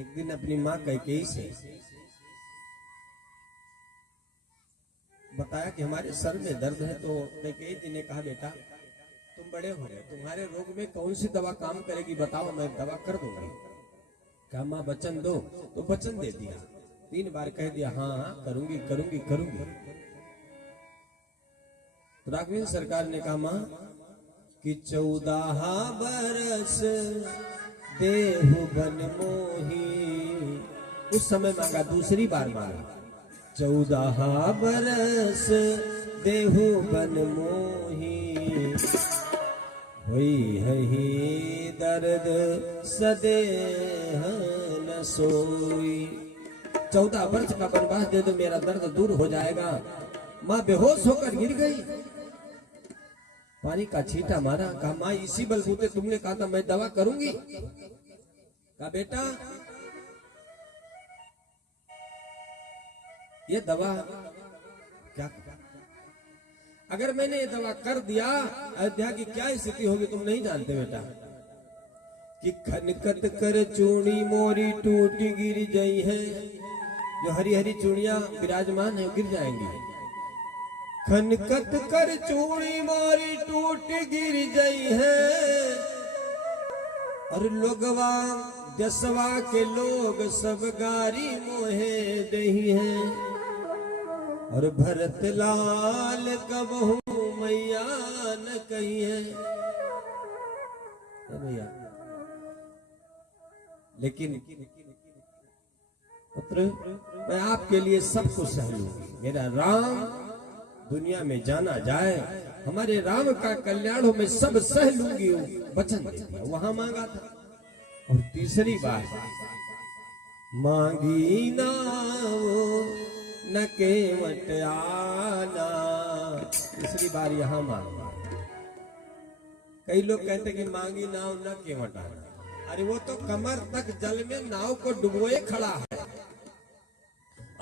एक दिन अपनी माँ कैकेयी से बताया कि हमारे सर में दर्द है, तो कैकेयी जी ने कहा बेटा तुम बड़े हो गए, तुम्हारे रोग में कौन सी दवा काम करेगी बताओ, मैं दवा कर दूंगी। कहा माँ वचन दो, तो वचन दे दिया, 3 बार कह दिया हाँ हाँ करूंगी करूंगी करूंगी। तो राघवेंद्र सरकार ने कहा माँ कि 14 बरस देहु बन मोही, उस समय मांगा, दूसरी बार मांगा 14 बरस देहु बन मोही, होई है दर्द सदेह न सोई। 14 वर्ष का वनवास दे दो, मेरा दर्द दूर हो जाएगा। माँ बेहोश होकर गिर गई, पानी का छींटा मारा। कहा माँ इसी बलबूते तुमने कहा था मैं दवा करूंगी। कहा बेटा ये दवा क्या, अगर मैंने ये दवा कर दिया अयोध्या की क्या स्थिति होगी तुम नहीं जानते बेटा। कि खनकत कर चूड़ी मोरी टूट गिर गई है, जो हरी हरी चूड़ियां विराजमान है गिर जाएंगी। खनकत कर चूड़ी मोरी टूट गिर गई है, और लोगवा जसवा के लोग सब गारी मोहे दही है, और भरत लाल कबहू मैया न कही है भैया। लेकिन पुत्र मैं आपके लिए सब कुछ सह लूंगी, मेरा राम दुनिया में जाना जाए, हमारे राम का कल्याण हो, मैं सब सह लूंगी, वचन दे दिया। वहां मांगा था। और तीसरी बार मांगी ना न केवट आना, तीसरी बार यहां मांगा। कई लोग कहते कि मांगी नाव न केवट आना, अरे वो तो कमर तक जल में नाव को डुबोए खड़ा है,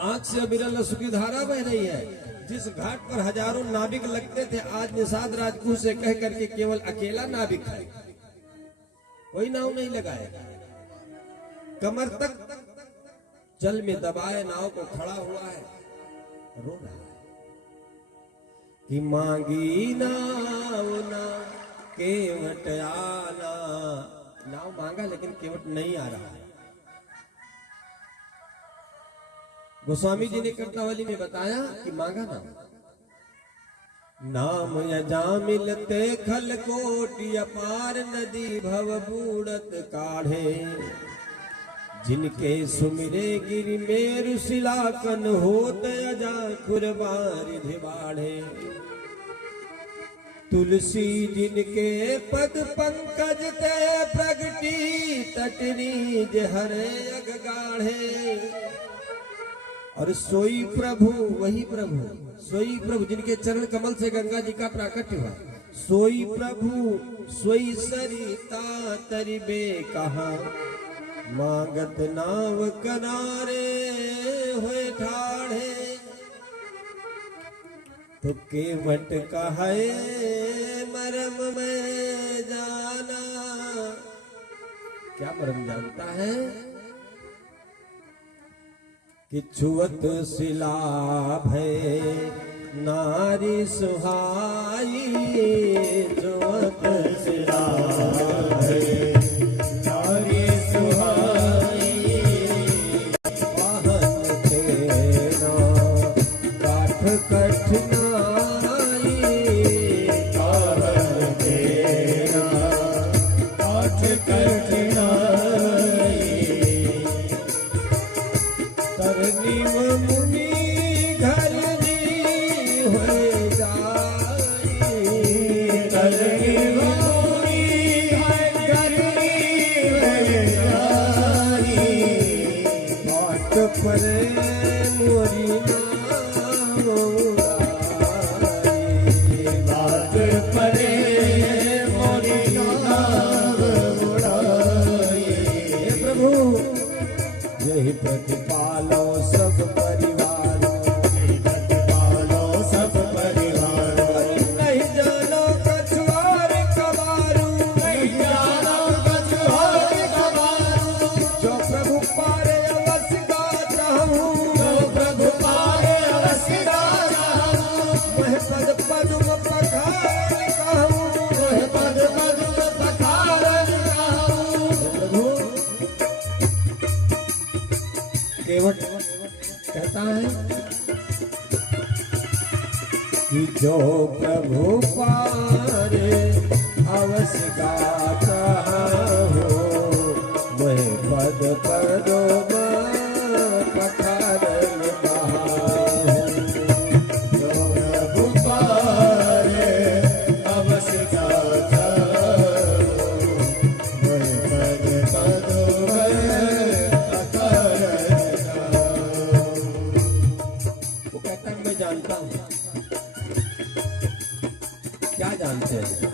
आंख से अविरल अश्रु की धारा बह रही है। जिस घाट पर हजारों नाविक लगते थे, आज निषाद राजपूत से कह करके केवल अकेला नाविक है, कोई नाव नहीं लगाएगा। कमर तक जल में दबाए नाव को खड़ा हुआ है, रो रहा है कि मांगी नाव ना केवट आना। नाव मांगा लेकिन केवट नहीं आ रहा है। गोस्वामी जी ने कर्तावली में बताया कि मांगा नाम यजा मिलते खल कोटि अपार नदी भव बूढ़त काढ़े, जिनके सुमिरे गिरि मेरु शिलाकन होत अजा खुरबार धिबाढ़े। तुलसी जिनके पद पंकज ते प्रगटी तटनी हरे अग गाढ़े, और सोई प्रभु वही प्रभु, सोई प्रभु जिनके चरण कमल से गंगा जी का प्राकट्य हुआ, सोई प्रभु सोई सरिता तरिबे कहा, मांगत नाव किनारे हुए ठाढ़े। तो केवट कहे मरम में जाना, क्या मरम जानता है कि छुअत शिला भय नारी सुहाई, छुअत शिला भय नारी सुहाई, वाहन तेरा काठ कठिनाई, वाहन तेरा काठ कठिनाई, तरनीव मुनि घरनी हो जाई, तरनीव मुनि घरनी हो जाई, बाट पर मोरी नाव उड़ाई, बाट पर मोरी नाव उड़ाई। हे प्रभु यही प्रतिपालो सब परिवारों, केवट कहता है कि जो प्रभु पारे अवश्य गाता हो, वह पद पदो पठारन बहाओ। जो प्रभु पारे अवश्य गाता हो, वह पद पदो पठारन बहाओ। वो कहता है मैं जानता हूँ। क्या जानते हैं?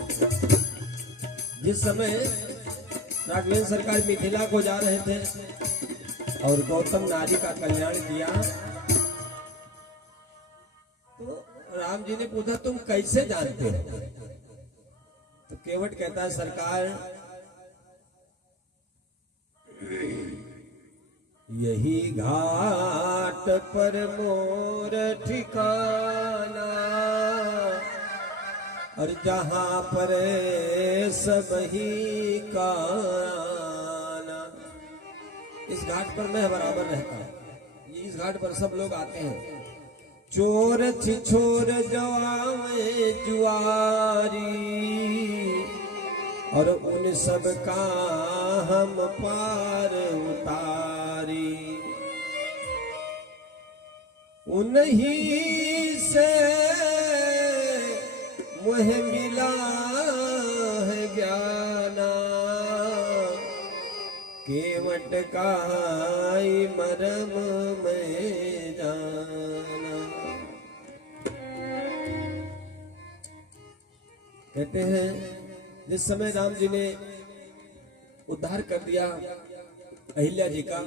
जिस समय राघवेंद्र सरकार मिथिला को जा रहे थे और गौतम नारी का कल्याण किया, तो राम जी ने पूछा तुम कैसे जानते हो? तो केवट कहता है सरकार यही घाट पर मोर ठिकाना, और जहां पर सब ही काना। इस घाट पर मैं बराबर रहता हूँ। इस घाट पर सब लोग आते हैं। चोर छिछोर जवावे जुआरी, और उन सब का हम पार उतारी। उन्हीं से मुझे मिला है ज्ञाना, केवट का मरम में जाना। कहते हैं जिस समय राम जी ने उद्धार कर दिया अहिल्या जी का,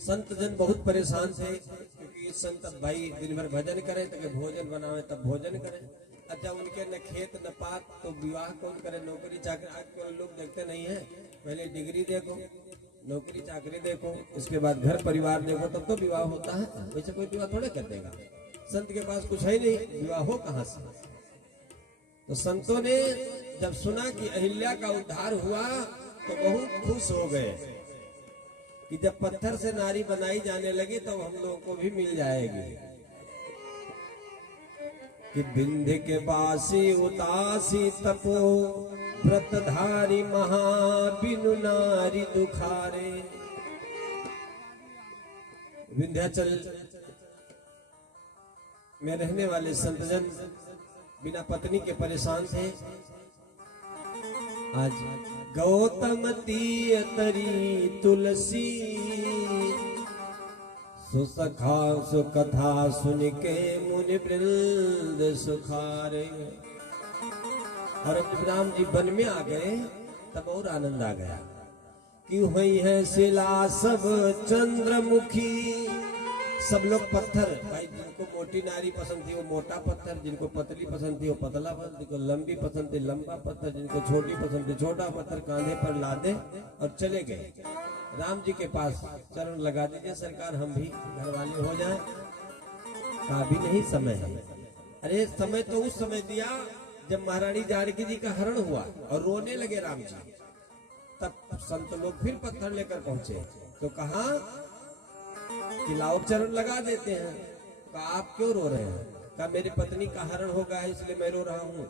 संत जन बहुत परेशान थे, क्योंकि संत भाई दिन भर भजन करें तो भोजन बनावे तब भोजन करें। अच्छा उनके न खेत न पात, तो विवाह कौन करे? नौकरी चाकरी आजकल लोग देखते नहीं है। पहले डिग्री देखो, नौकरी चाकरी देखो, उसके बाद घर परिवार देखो, तब तो विवाह होता है। वैसे कोई विवाह थोड़े कर देगा। संत के पास कुछ है नहीं, विवाह हो कहां से? तो संतों ने जब सुना कि अहिल्या का उद्धार हुआ तो बहुत खुश हो गए कि जब पत्थर से नारी बनाई जाने लगी तो हम लोगों को भी मिल जाएगी। कि बिंध्य के बासी उदासी तपो व्रतधारी महाबिनु नारी दुखारे। विंध्याचल में रहने वाले संतजन बिना पत्नी के परेशान थे। आज गौतम तीयतरी तुलसी, सुसखा सुकथा सुन के मुनि वृंद सुखारे। और अब राम जी वन में आ गए तब और आनंद आ गया कि हुई है शिला सब चंद्रमुखी। सब लोग पत्थर, भाई जिनको मोटी नारी पसंद थी वो मोटा पत्थर, जिनको पतली पसंद थी वो पतला पत्थर, जिनको लंबी पसंद थी लंबा पत्थर, जिनको छोटी पसंद थी छोटा पत्थर कांधे पर लादे और चले गए राम जी के पास। चरण लगा दीजिए सरकार, हम भी घर वाले हो जाएं। का भी नहीं समय है। अरे समय तो उस समय दिया जब महारानी जानकी जी का हरण हुआ और रोने लगे राम जी, तब संत लोग फिर पत्थर लेकर पहुंचे। तो कहा कि लाओ चरण लगा देते हैं। कहा आप क्यों रो रहे हैं? कहा मेरी पत्नी का हरण हो गया है इसलिए मैं रो रहा हूँ।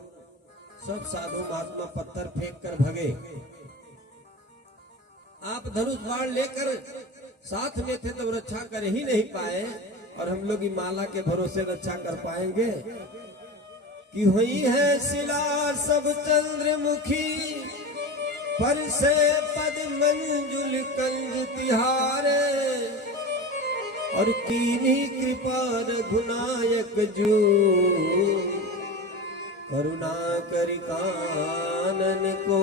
सब साधु महात्मा पत्थर फेंक कर भगे। आप धनुष बाण लेकर साथ में थे तो रक्षा कर ही नहीं पाए, और हम लोग माला के भरोसे रक्षा कर पाएंगे? कि हुई है शिला सब चंद्रमुखी, पर से पद मंजुल कंज तिहारे। और कीनी कृपा रघुनायक जू, करुणा कर कानन को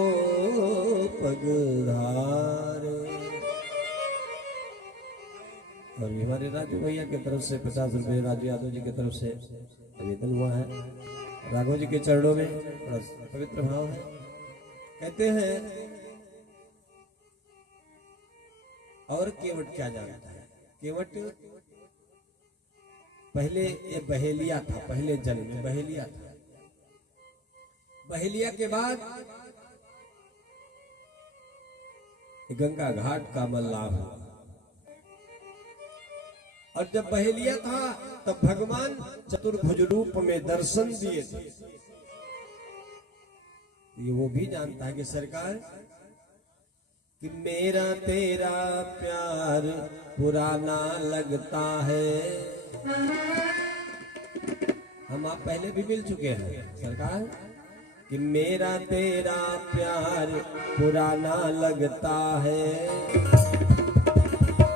पगधारे। और हमारे राजू भैया की तरफ से 50 रुपए राजू यादव जी की तरफ से निवेदन हुआ है। राघव जी के चरणों में बड़ा पवित्र भाव है। कहते हैं और केवट क्या जानता है? केवट पहले ये बहेलिया था, पहले जन्म में बहेलिया था। बहेलिया के बाद गंगा घाट का मल्लाह हुआ। और जब बहेलिया था तब भगवान चतुर्भुज रूप में दर्शन दिए थे। ये वो भी जानता है कि सरकार कि मेरा तेरा प्यार पुराना लगता है। हम आप पहले भी मिल चुके हैं सरकार कि मेरा तेरा प्यार पुराना लगता है।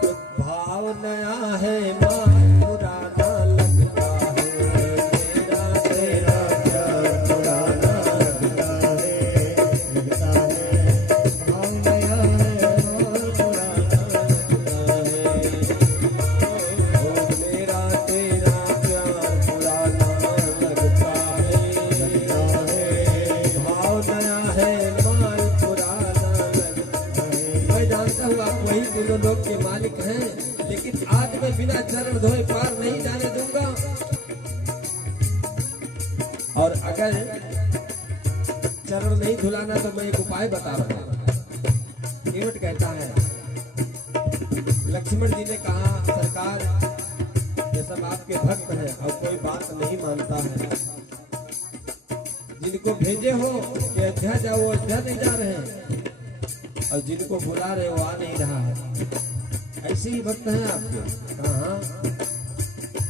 तो भाव नया है मान पुराना लगता है। मेरा तेरा प्यार पुराना लगता है, भाव नया है मान पुराना लगता है। ओ मेरा तेरा प्यार पुराना लगता है, भाव नया है मान पुराना लगता है। मैं जानता हूँ आप वही दोनों लोग के मालिक हैं, लेकिन आज मैं बिना चरण धोए पार नहीं जाने दूंगा। और अगर चरण नहीं धुलाना तो मैं एक उपाय बता रहा हूं। केवट कहता है, लक्ष्मण जी ने कहा सरकार ये सब आपके भक्त हैं और कोई बात नहीं मानता है। जिनको भेजे हो कि अयोध्या जाओ वो अयोध्या नहीं जा रहे हैं, और जिनको बुला रहे वो आ नहीं रहा है। ऐसे ही भक्त हैं आपके। कहाँ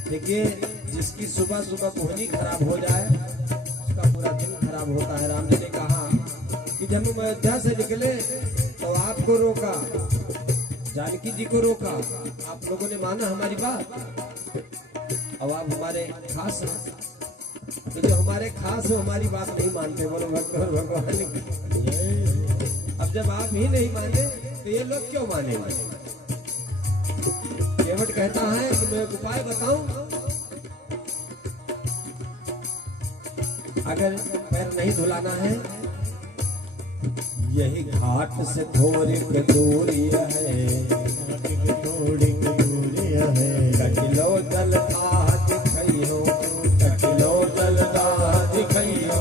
देखिए, जिसकी सुबह सुबह पहुंची खराब हो जाए उसका पूरा दिन खराब होता है। राम जी ने कहा कि जब हम अयोध्या से निकले तो आपको रोका, जानकी जी को रोका, आप लोगों ने माना हमारी बात। अब आप हमारे खास हैं, तो जो हमारे खास हो हमारी बात नहीं मानते। बोलो भगवान। अब जब आप ही नहीं माने तो ये लोग क्यों मानेंगे? केवट कहता है कि मैं एक उपाय बताऊं। अगर पैर नहीं धुलाना है, यही घाट से थोड़ी दूरी है, थोड़ी दूरी है। कटिलो जल दिखाइयो, कटिलो जल दिखाइयो।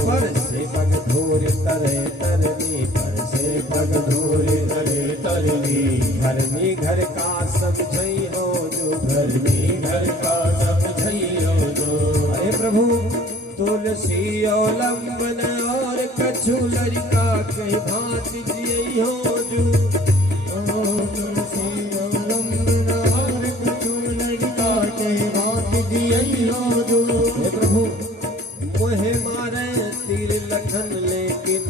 पर से पग धूर तरे तरनी, पर से पग धूर तरे तरनी। घरनी घर का समझइयो जो, घरनी घर का समझइयो जो। अरे प्रभु तुलसी अवलंबन और कछु लड़का कहीं भांति जियो जो। तुलसी अवलंबन और कछु लड़का कहीं भांति जियो जो। हे प्रभु मोहे मारे तीर लखन, लेकिन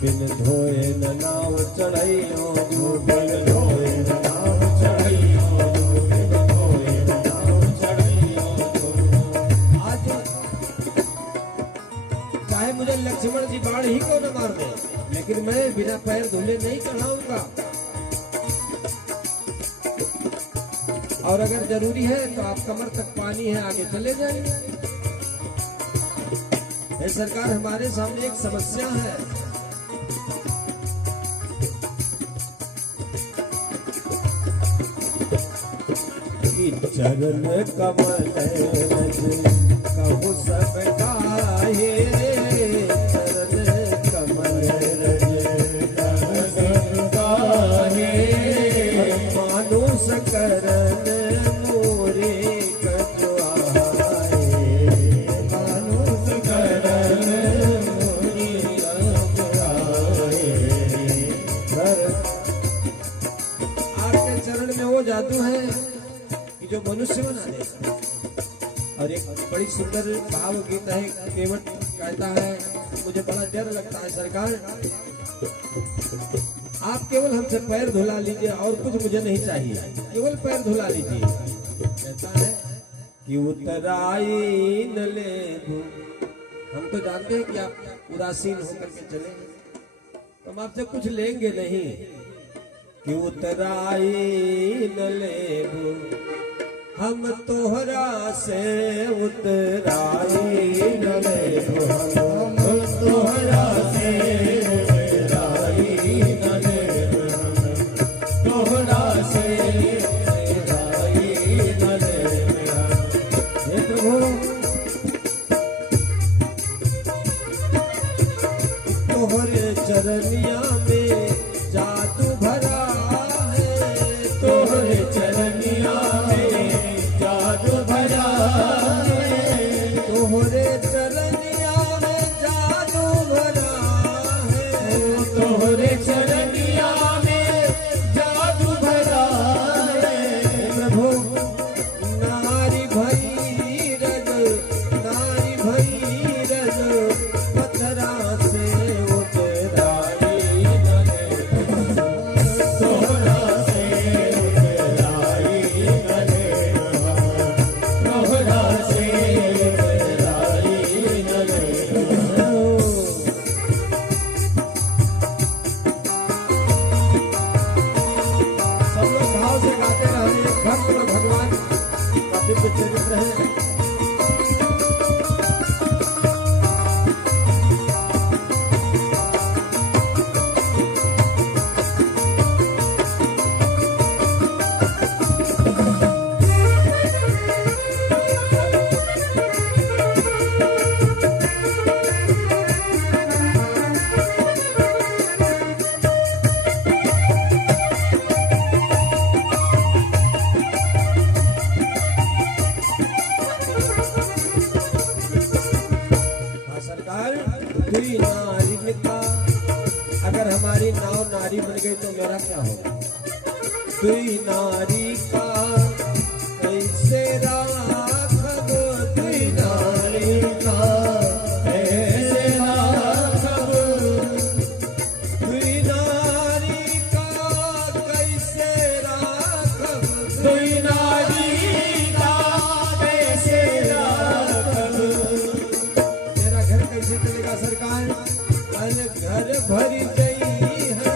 बिन धोए न नाव चढ़इयो जो। बिन धोए न नाव चढ़इयो जो, बिन धोए न नाव चढ़इयो जो। आज चाहे मुझे लक्ष्मण जी बाण ही को न मार दे, लेकिन मैं बिना पैर धुले नहीं चढ़ाऊंगा। और अगर जरूरी है तो आप कमर तक पानी है, आगे चले जाइए। सरकार हमारे सामने एक समस्या है। चरण कमल कहु सब गाहे, चरण कमल कहु सब गाहे। मानुष करन मोरे कजुआए, मानुष करन मोरे कजुआए। आपके चरण में वो जादू है जो मनुष्य बना देता। और एक बड़ी सुंदर भाव गीत है। केवट कहता है मुझे बड़ा डर लगता है सरकार, आप केवल हमसे पैर धुला लीजिए और कुछ मुझे नहीं चाहिए, केवल पैर धुला लीजिए। कहता है कि उतराई न ले दो। हम तो जानते हैं कि आप उदासीन होकर के चले, तो हम आपसे कुछ लेंगे नहीं। कि उतराई न ले दो, हम तोहरा से उतराई न लेबो। हम तोहरा से उतराई न लेबो, तोहरा से उतराई न लेबो। हे प्रभु तोहरे चरनिया में जादू भरा है, तोहरे चरनिया चरित्र है। दुई नारी का अगर हमारी नाव नारी बन गई तो मेरा क्या होगा? दुई नारी का कैसे राखब, दुई नारी का कैसे राखब, दुई नारी का कैसे राखब, दुई नारी का कैसे राखब। मेरा घर कैसे चलेगा सरकार? अन घर भर गई है,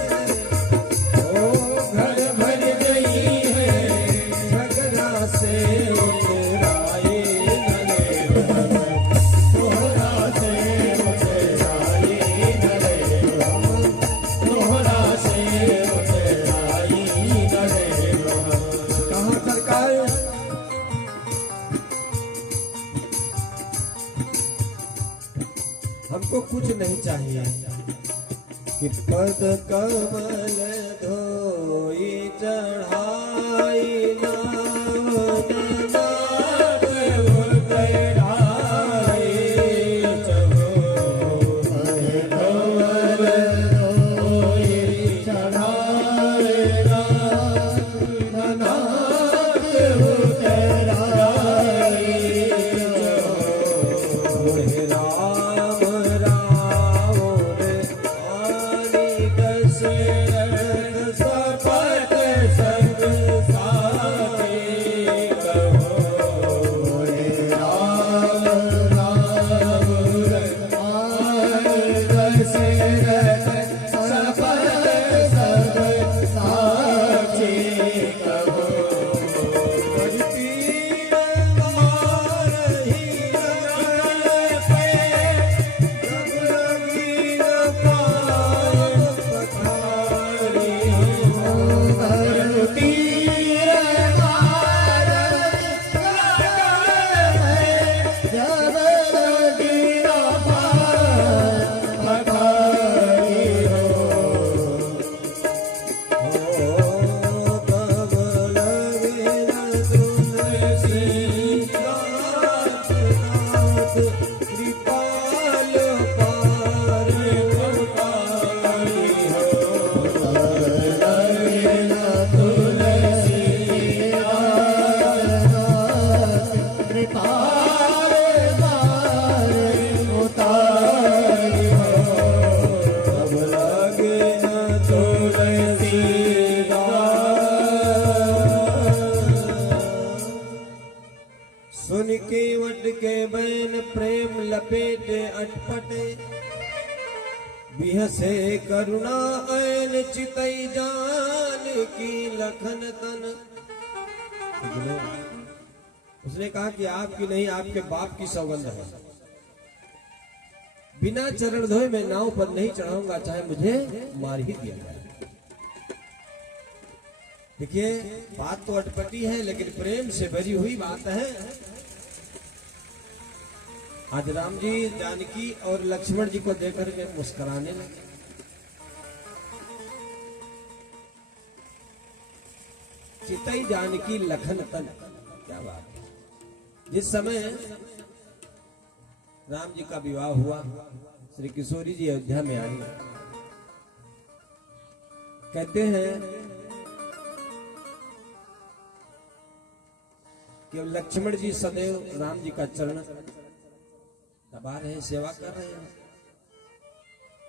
ओ घर भर गई है, झगड़ा से उतराए नले हम, तोहरा से उतराए नले हम, तोहरा से उतराए नले हम। कहाँ सरकार? हमको कुछ नहीं चाहिए कि पद कमल धोई चढ़ाई नावन नाग उतराई चहो, पद कमल धोई चढ़ाई नावन नाग उतराई चहो। राम राम रे आनी दशरथ सपथ सब साथे कहो, राम राम रे आनी दशरथ सपथ सब साथे कहो। सुन के वट के बैन प्रेम लपेटे अटपटे, बिहसे करुणा ऐन चितई जान की लखन तन। उसने कहा कि आपकी नहीं आपके बाप की सौगंध है, बिना चरण धोए मैं नाव पर नहीं चढ़ाऊंगा, चाहे मुझे मार ही दिया जाए। देखिए बात तो अटपटी है लेकिन प्रेम से भरी हुई बात है। आज राम जी जानकी और लक्ष्मण जी को देखकर के मुस्कुराने लगे। चितई जानकी लखन तन, क्या बात है। जिस समय राम जी का विवाह हुआ, श्री किशोरी जी अयोध्या में आई, कहते हैं कि लक्ष्मण जी सदैव राम जी का चरण दबा रहे, सेवा कर रहे हैं।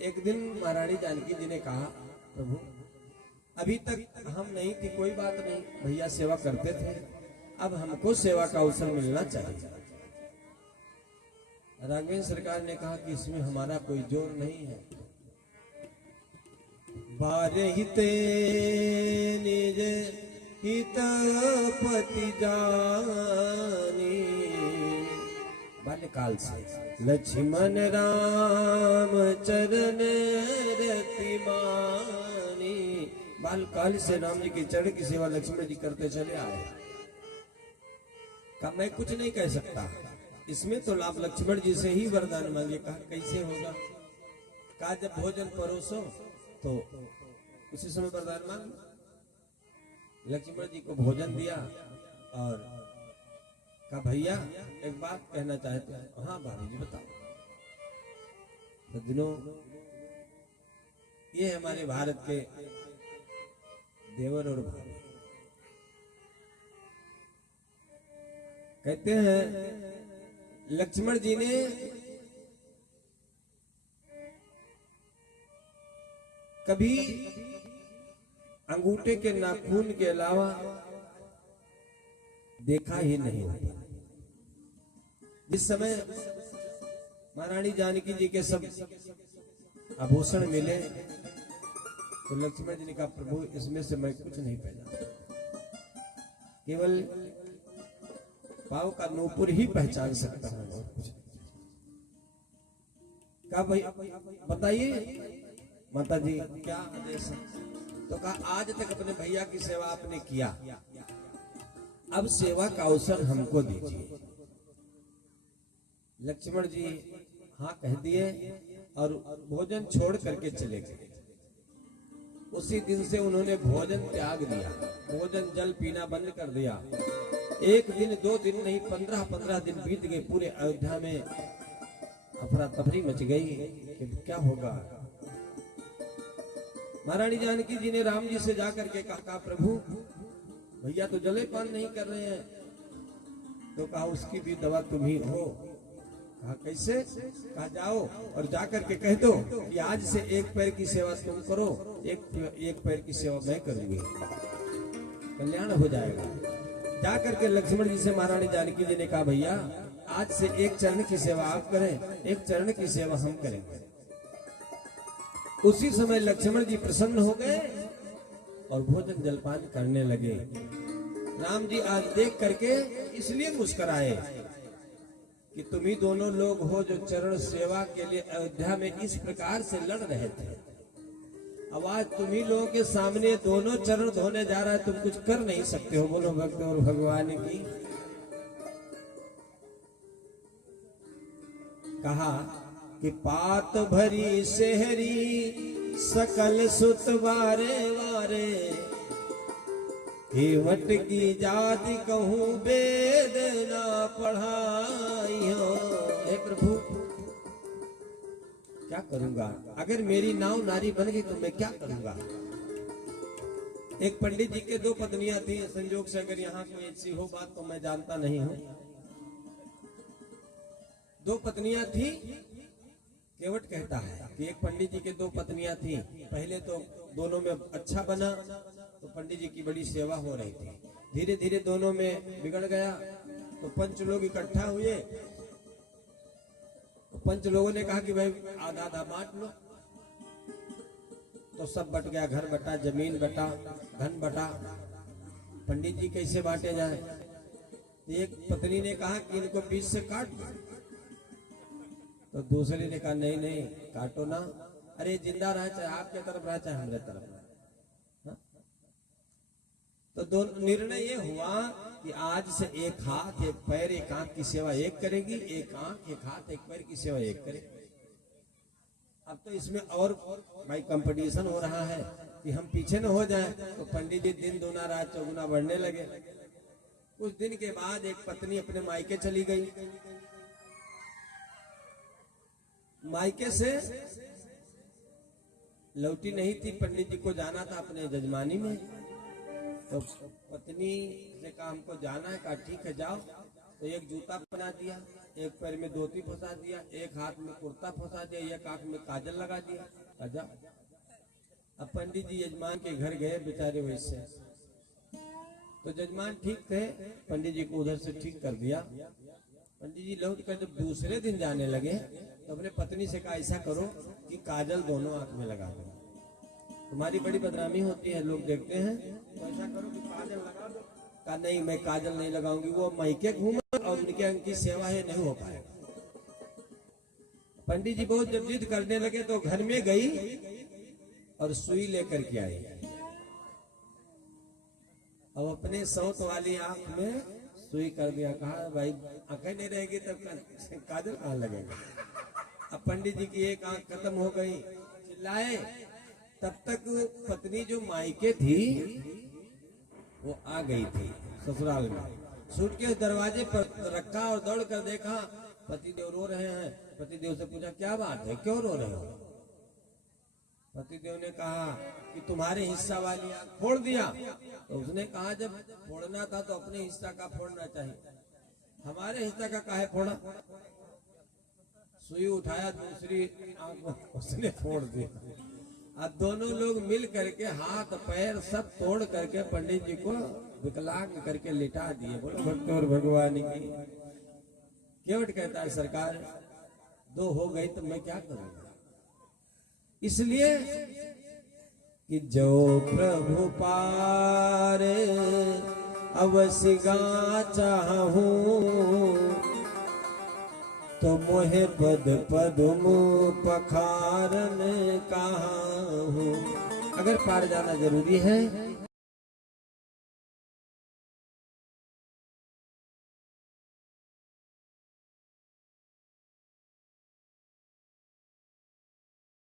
एक दिन महारानी जानकी जी ने कहा, प्रभु अभी तक हम नहीं थी, कोई बात नहीं, भैया सेवा करते थे, अब हमको सेवा का अवसर मिलना चाहिए। राघवेंद्र सरकार ने कहा कि इसमें हमारा कोई जोर नहीं है। बारहिते निज हितपति जानी। बाल्यकाल से लक्ष्मण राम चरण रति मानी। बालकाल से राम जी के चरण की सेवा लक्ष्मण जी करते चले आए। का मैं कुछ नहीं कह सकता, इसमें तो आप लक्ष्मण जी से ही वरदान मांगे। कहा कैसे होगा? कहा जब भोजन परोसो तो उसी समय वरदान मांग। लक्ष्मण जी को भोजन दिया और कहा भैया एक बात कहना चाहते हैं। हाँ भाभी जी बताओ। सज्जनों, ये हमारे भारत के देवर और भाभी कहते हैं लक्ष्मण जी ने कभी अंगूठे के नाखून के अलावा देखा ही नहीं होता। जिस समय महारानी जानकी जी के सब आभूषण मिले तो लक्ष्मण जी ने कहा प्रभु इसमें से मैं कुछ नहीं पहना, केवल पाँव का नूपुर ही पहचान सकता हूं। कहा भाई बताइए माता जी क्या आदेश है? तो कहा आज तक अपने भैया की सेवा आपने किया, अब सेवा का अवसर हमको दीजिए। लक्ष्मण जी हाँ कह दिए और भोजन छोड़ करके चले गए। उसी दिन से उन्होंने भोजन त्याग दिया, भोजन जल पीना बंद कर दिया। एक दिन दो दिन नहीं 15 दिन बीत गए। पूरे अयोध्या में अफरा तफरी मच गई कि क्या होगा। महारानी जानकी जी ने राम जी से जाकर के कहा प्रभु भैया तो जले पान नहीं कर रहे हैं। तो कहा उसकी भी दवा तुम ही हो। कहा कैसे? कहा जाओ और जाकर के कह दो कि आज से एक पैर की सेवा तुम करो, एक पैर की सेवा मैं करूंगी, कल्याण हो जाएगा। जाकर के लक्ष्मण जी से महारानी जानकी जी ने कहा भैया आज से एक चरण की सेवा आप करें, एक चरण की सेवा हम करेंगे। उसी समय लक्ष्मण जी प्रसन्न हो गए और भोजन जलपान करने लगे। राम जी आज देख करके इसलिए मुस्कुराए कि तुम ही दोनों लोग हो जो चरण सेवा के लिए अयोध्या में इस प्रकार से लड़ रहे थे। अब आज तुम ही लोगों के सामने दोनों चरण धोने जा रहा है, तुम कुछ कर नहीं सकते हो। बोलो भक्त और भगवान की। कहा कि पात भरी सेहरी सकल सुत वारे वारे, केवट की जाति कहूँ वेद ना पढ़ाई हो। हे प्रभु क्या करूंगा? अगर मेरी नाव नारी बन गई तो मैं क्या करूंगा? एक पंडित जी के दो पत्नियां थी। संयोग से अगर यहाँ कोई ऐसी हो बात तो मैं जानता नहीं हूँ। दो पत्नियां थी। केवट कहता है कि एक पंडित जी के दो पत्नियां थी। पहले तो दोनों में अच्छा बना तो पंडित जी की बड़ी सेवा हो रही थी। धीरे धीरे दोनों में बिगड़ गया तो पंच लोग इकट्ठा हुए। तो पंच लोगों ने कहा कि भाई आधा आधा बांट लो। तो सब बट गया, घर बटा, जमीन बटा, धन बटा। पंडित जी कैसे बांटे जाए? एक पत्नी ने कहा कि इनको बीच से काट दो। तो दूसरी ने कहा नहीं नहीं काटो ना, अरे जिंदा रहा चाहे आपके तरफ रहा चाहे हमारे तरफ रहा। तो दो निर्णय ये हुआ कि आज से एक हाथ एक पैर एक आंख की सेवा एक करेगी, एक आंख एक हाथ एक पैर की सेवा एक करेगी। अब तो इसमें और भाई कंपटीशन हो रहा है कि हम पीछे न हो जाएं। तो पंडित जी दिन दूना रात चौगुना बढ़ने लगे। कुछ दिन के बाद एक पत्नी अपने मायके चली गई। मायके से लौटी नहीं थी, पंडित जी को जाना था अपने जजमानी में। तो पत्नी से कहा हमको जाना है। कहा ठीक है जाओ। तो एक जूता पहना दिया, एक पैर में धोती फंसा दिया, एक हाथ में कुर्ता फंसा दिया, एक आंख में काजल लगा दिया। जा। अब पंडित जी यजमान के घर गए बेचारे वैसे। तो जजमान ठीक थे, पंडित जी को उधर से ठीक कर दिया। पंडित जी लौट कर जब दूसरे दिन जाने लगे तो अपने पत्नी से कहा ऐसा करो कि काजल दोनों आंख में लगा दो। तो तुम्हारी बड़ी बदनामी होती है, लोग देखते हैं। तो ऐसा करो कि काजल लगा दो। कहा नहीं, मैं काजल नहीं लगाऊंगी, वो मायके घूमे और उनकी सेवा है, नहीं हो पाएगा। पंडित जी बहुत जब जिद करने लगे तो घर में गई और सुई लेकर के आई। अब अपने सौत वाली आंख में सुई कर दिया। कहा भाई आंखें नहीं रहेगी तब काजल कहाँ लगेगा। अब पंडित जी की एक आंख खत्म हो गई, चिल्लाए। तब तक पत्नी जो मायके थी वो आ गई थी ससुराल में। सूटकेस दरवाजे पर रखा और दौड़ कर देखा, पतिदेव रो रहे हैं। पतिदेव से पूछा क्या बात है, क्यों रो रहे हो। पतिदेव ने कहा कि तुम्हारे हिस्सा वाली आंख फोड़ दिया। तो उसने कहा जब फोड़ना था तो अपने हिस्सा का फोड़ना चाहिए, हमारे हिस्सा का काहे फोड़ा। सुई उठाया, दूसरी आंख उसने फोड़ दिया। अब दोनों लोग मिल करके हाथ पैर सब तोड़ करके पंडित जी को विकलांग करके लिटा दिए। बोलो भक्त और भगवान की। केवट कहता है सरकार दो हो गई तो मैं क्या करूंगा। इसलिए कि जो प्रभु पारे अवश्य गा चाहूं, तो मोहे पद पदम पखारन कहां हूं। अगर पार जाना जरूरी है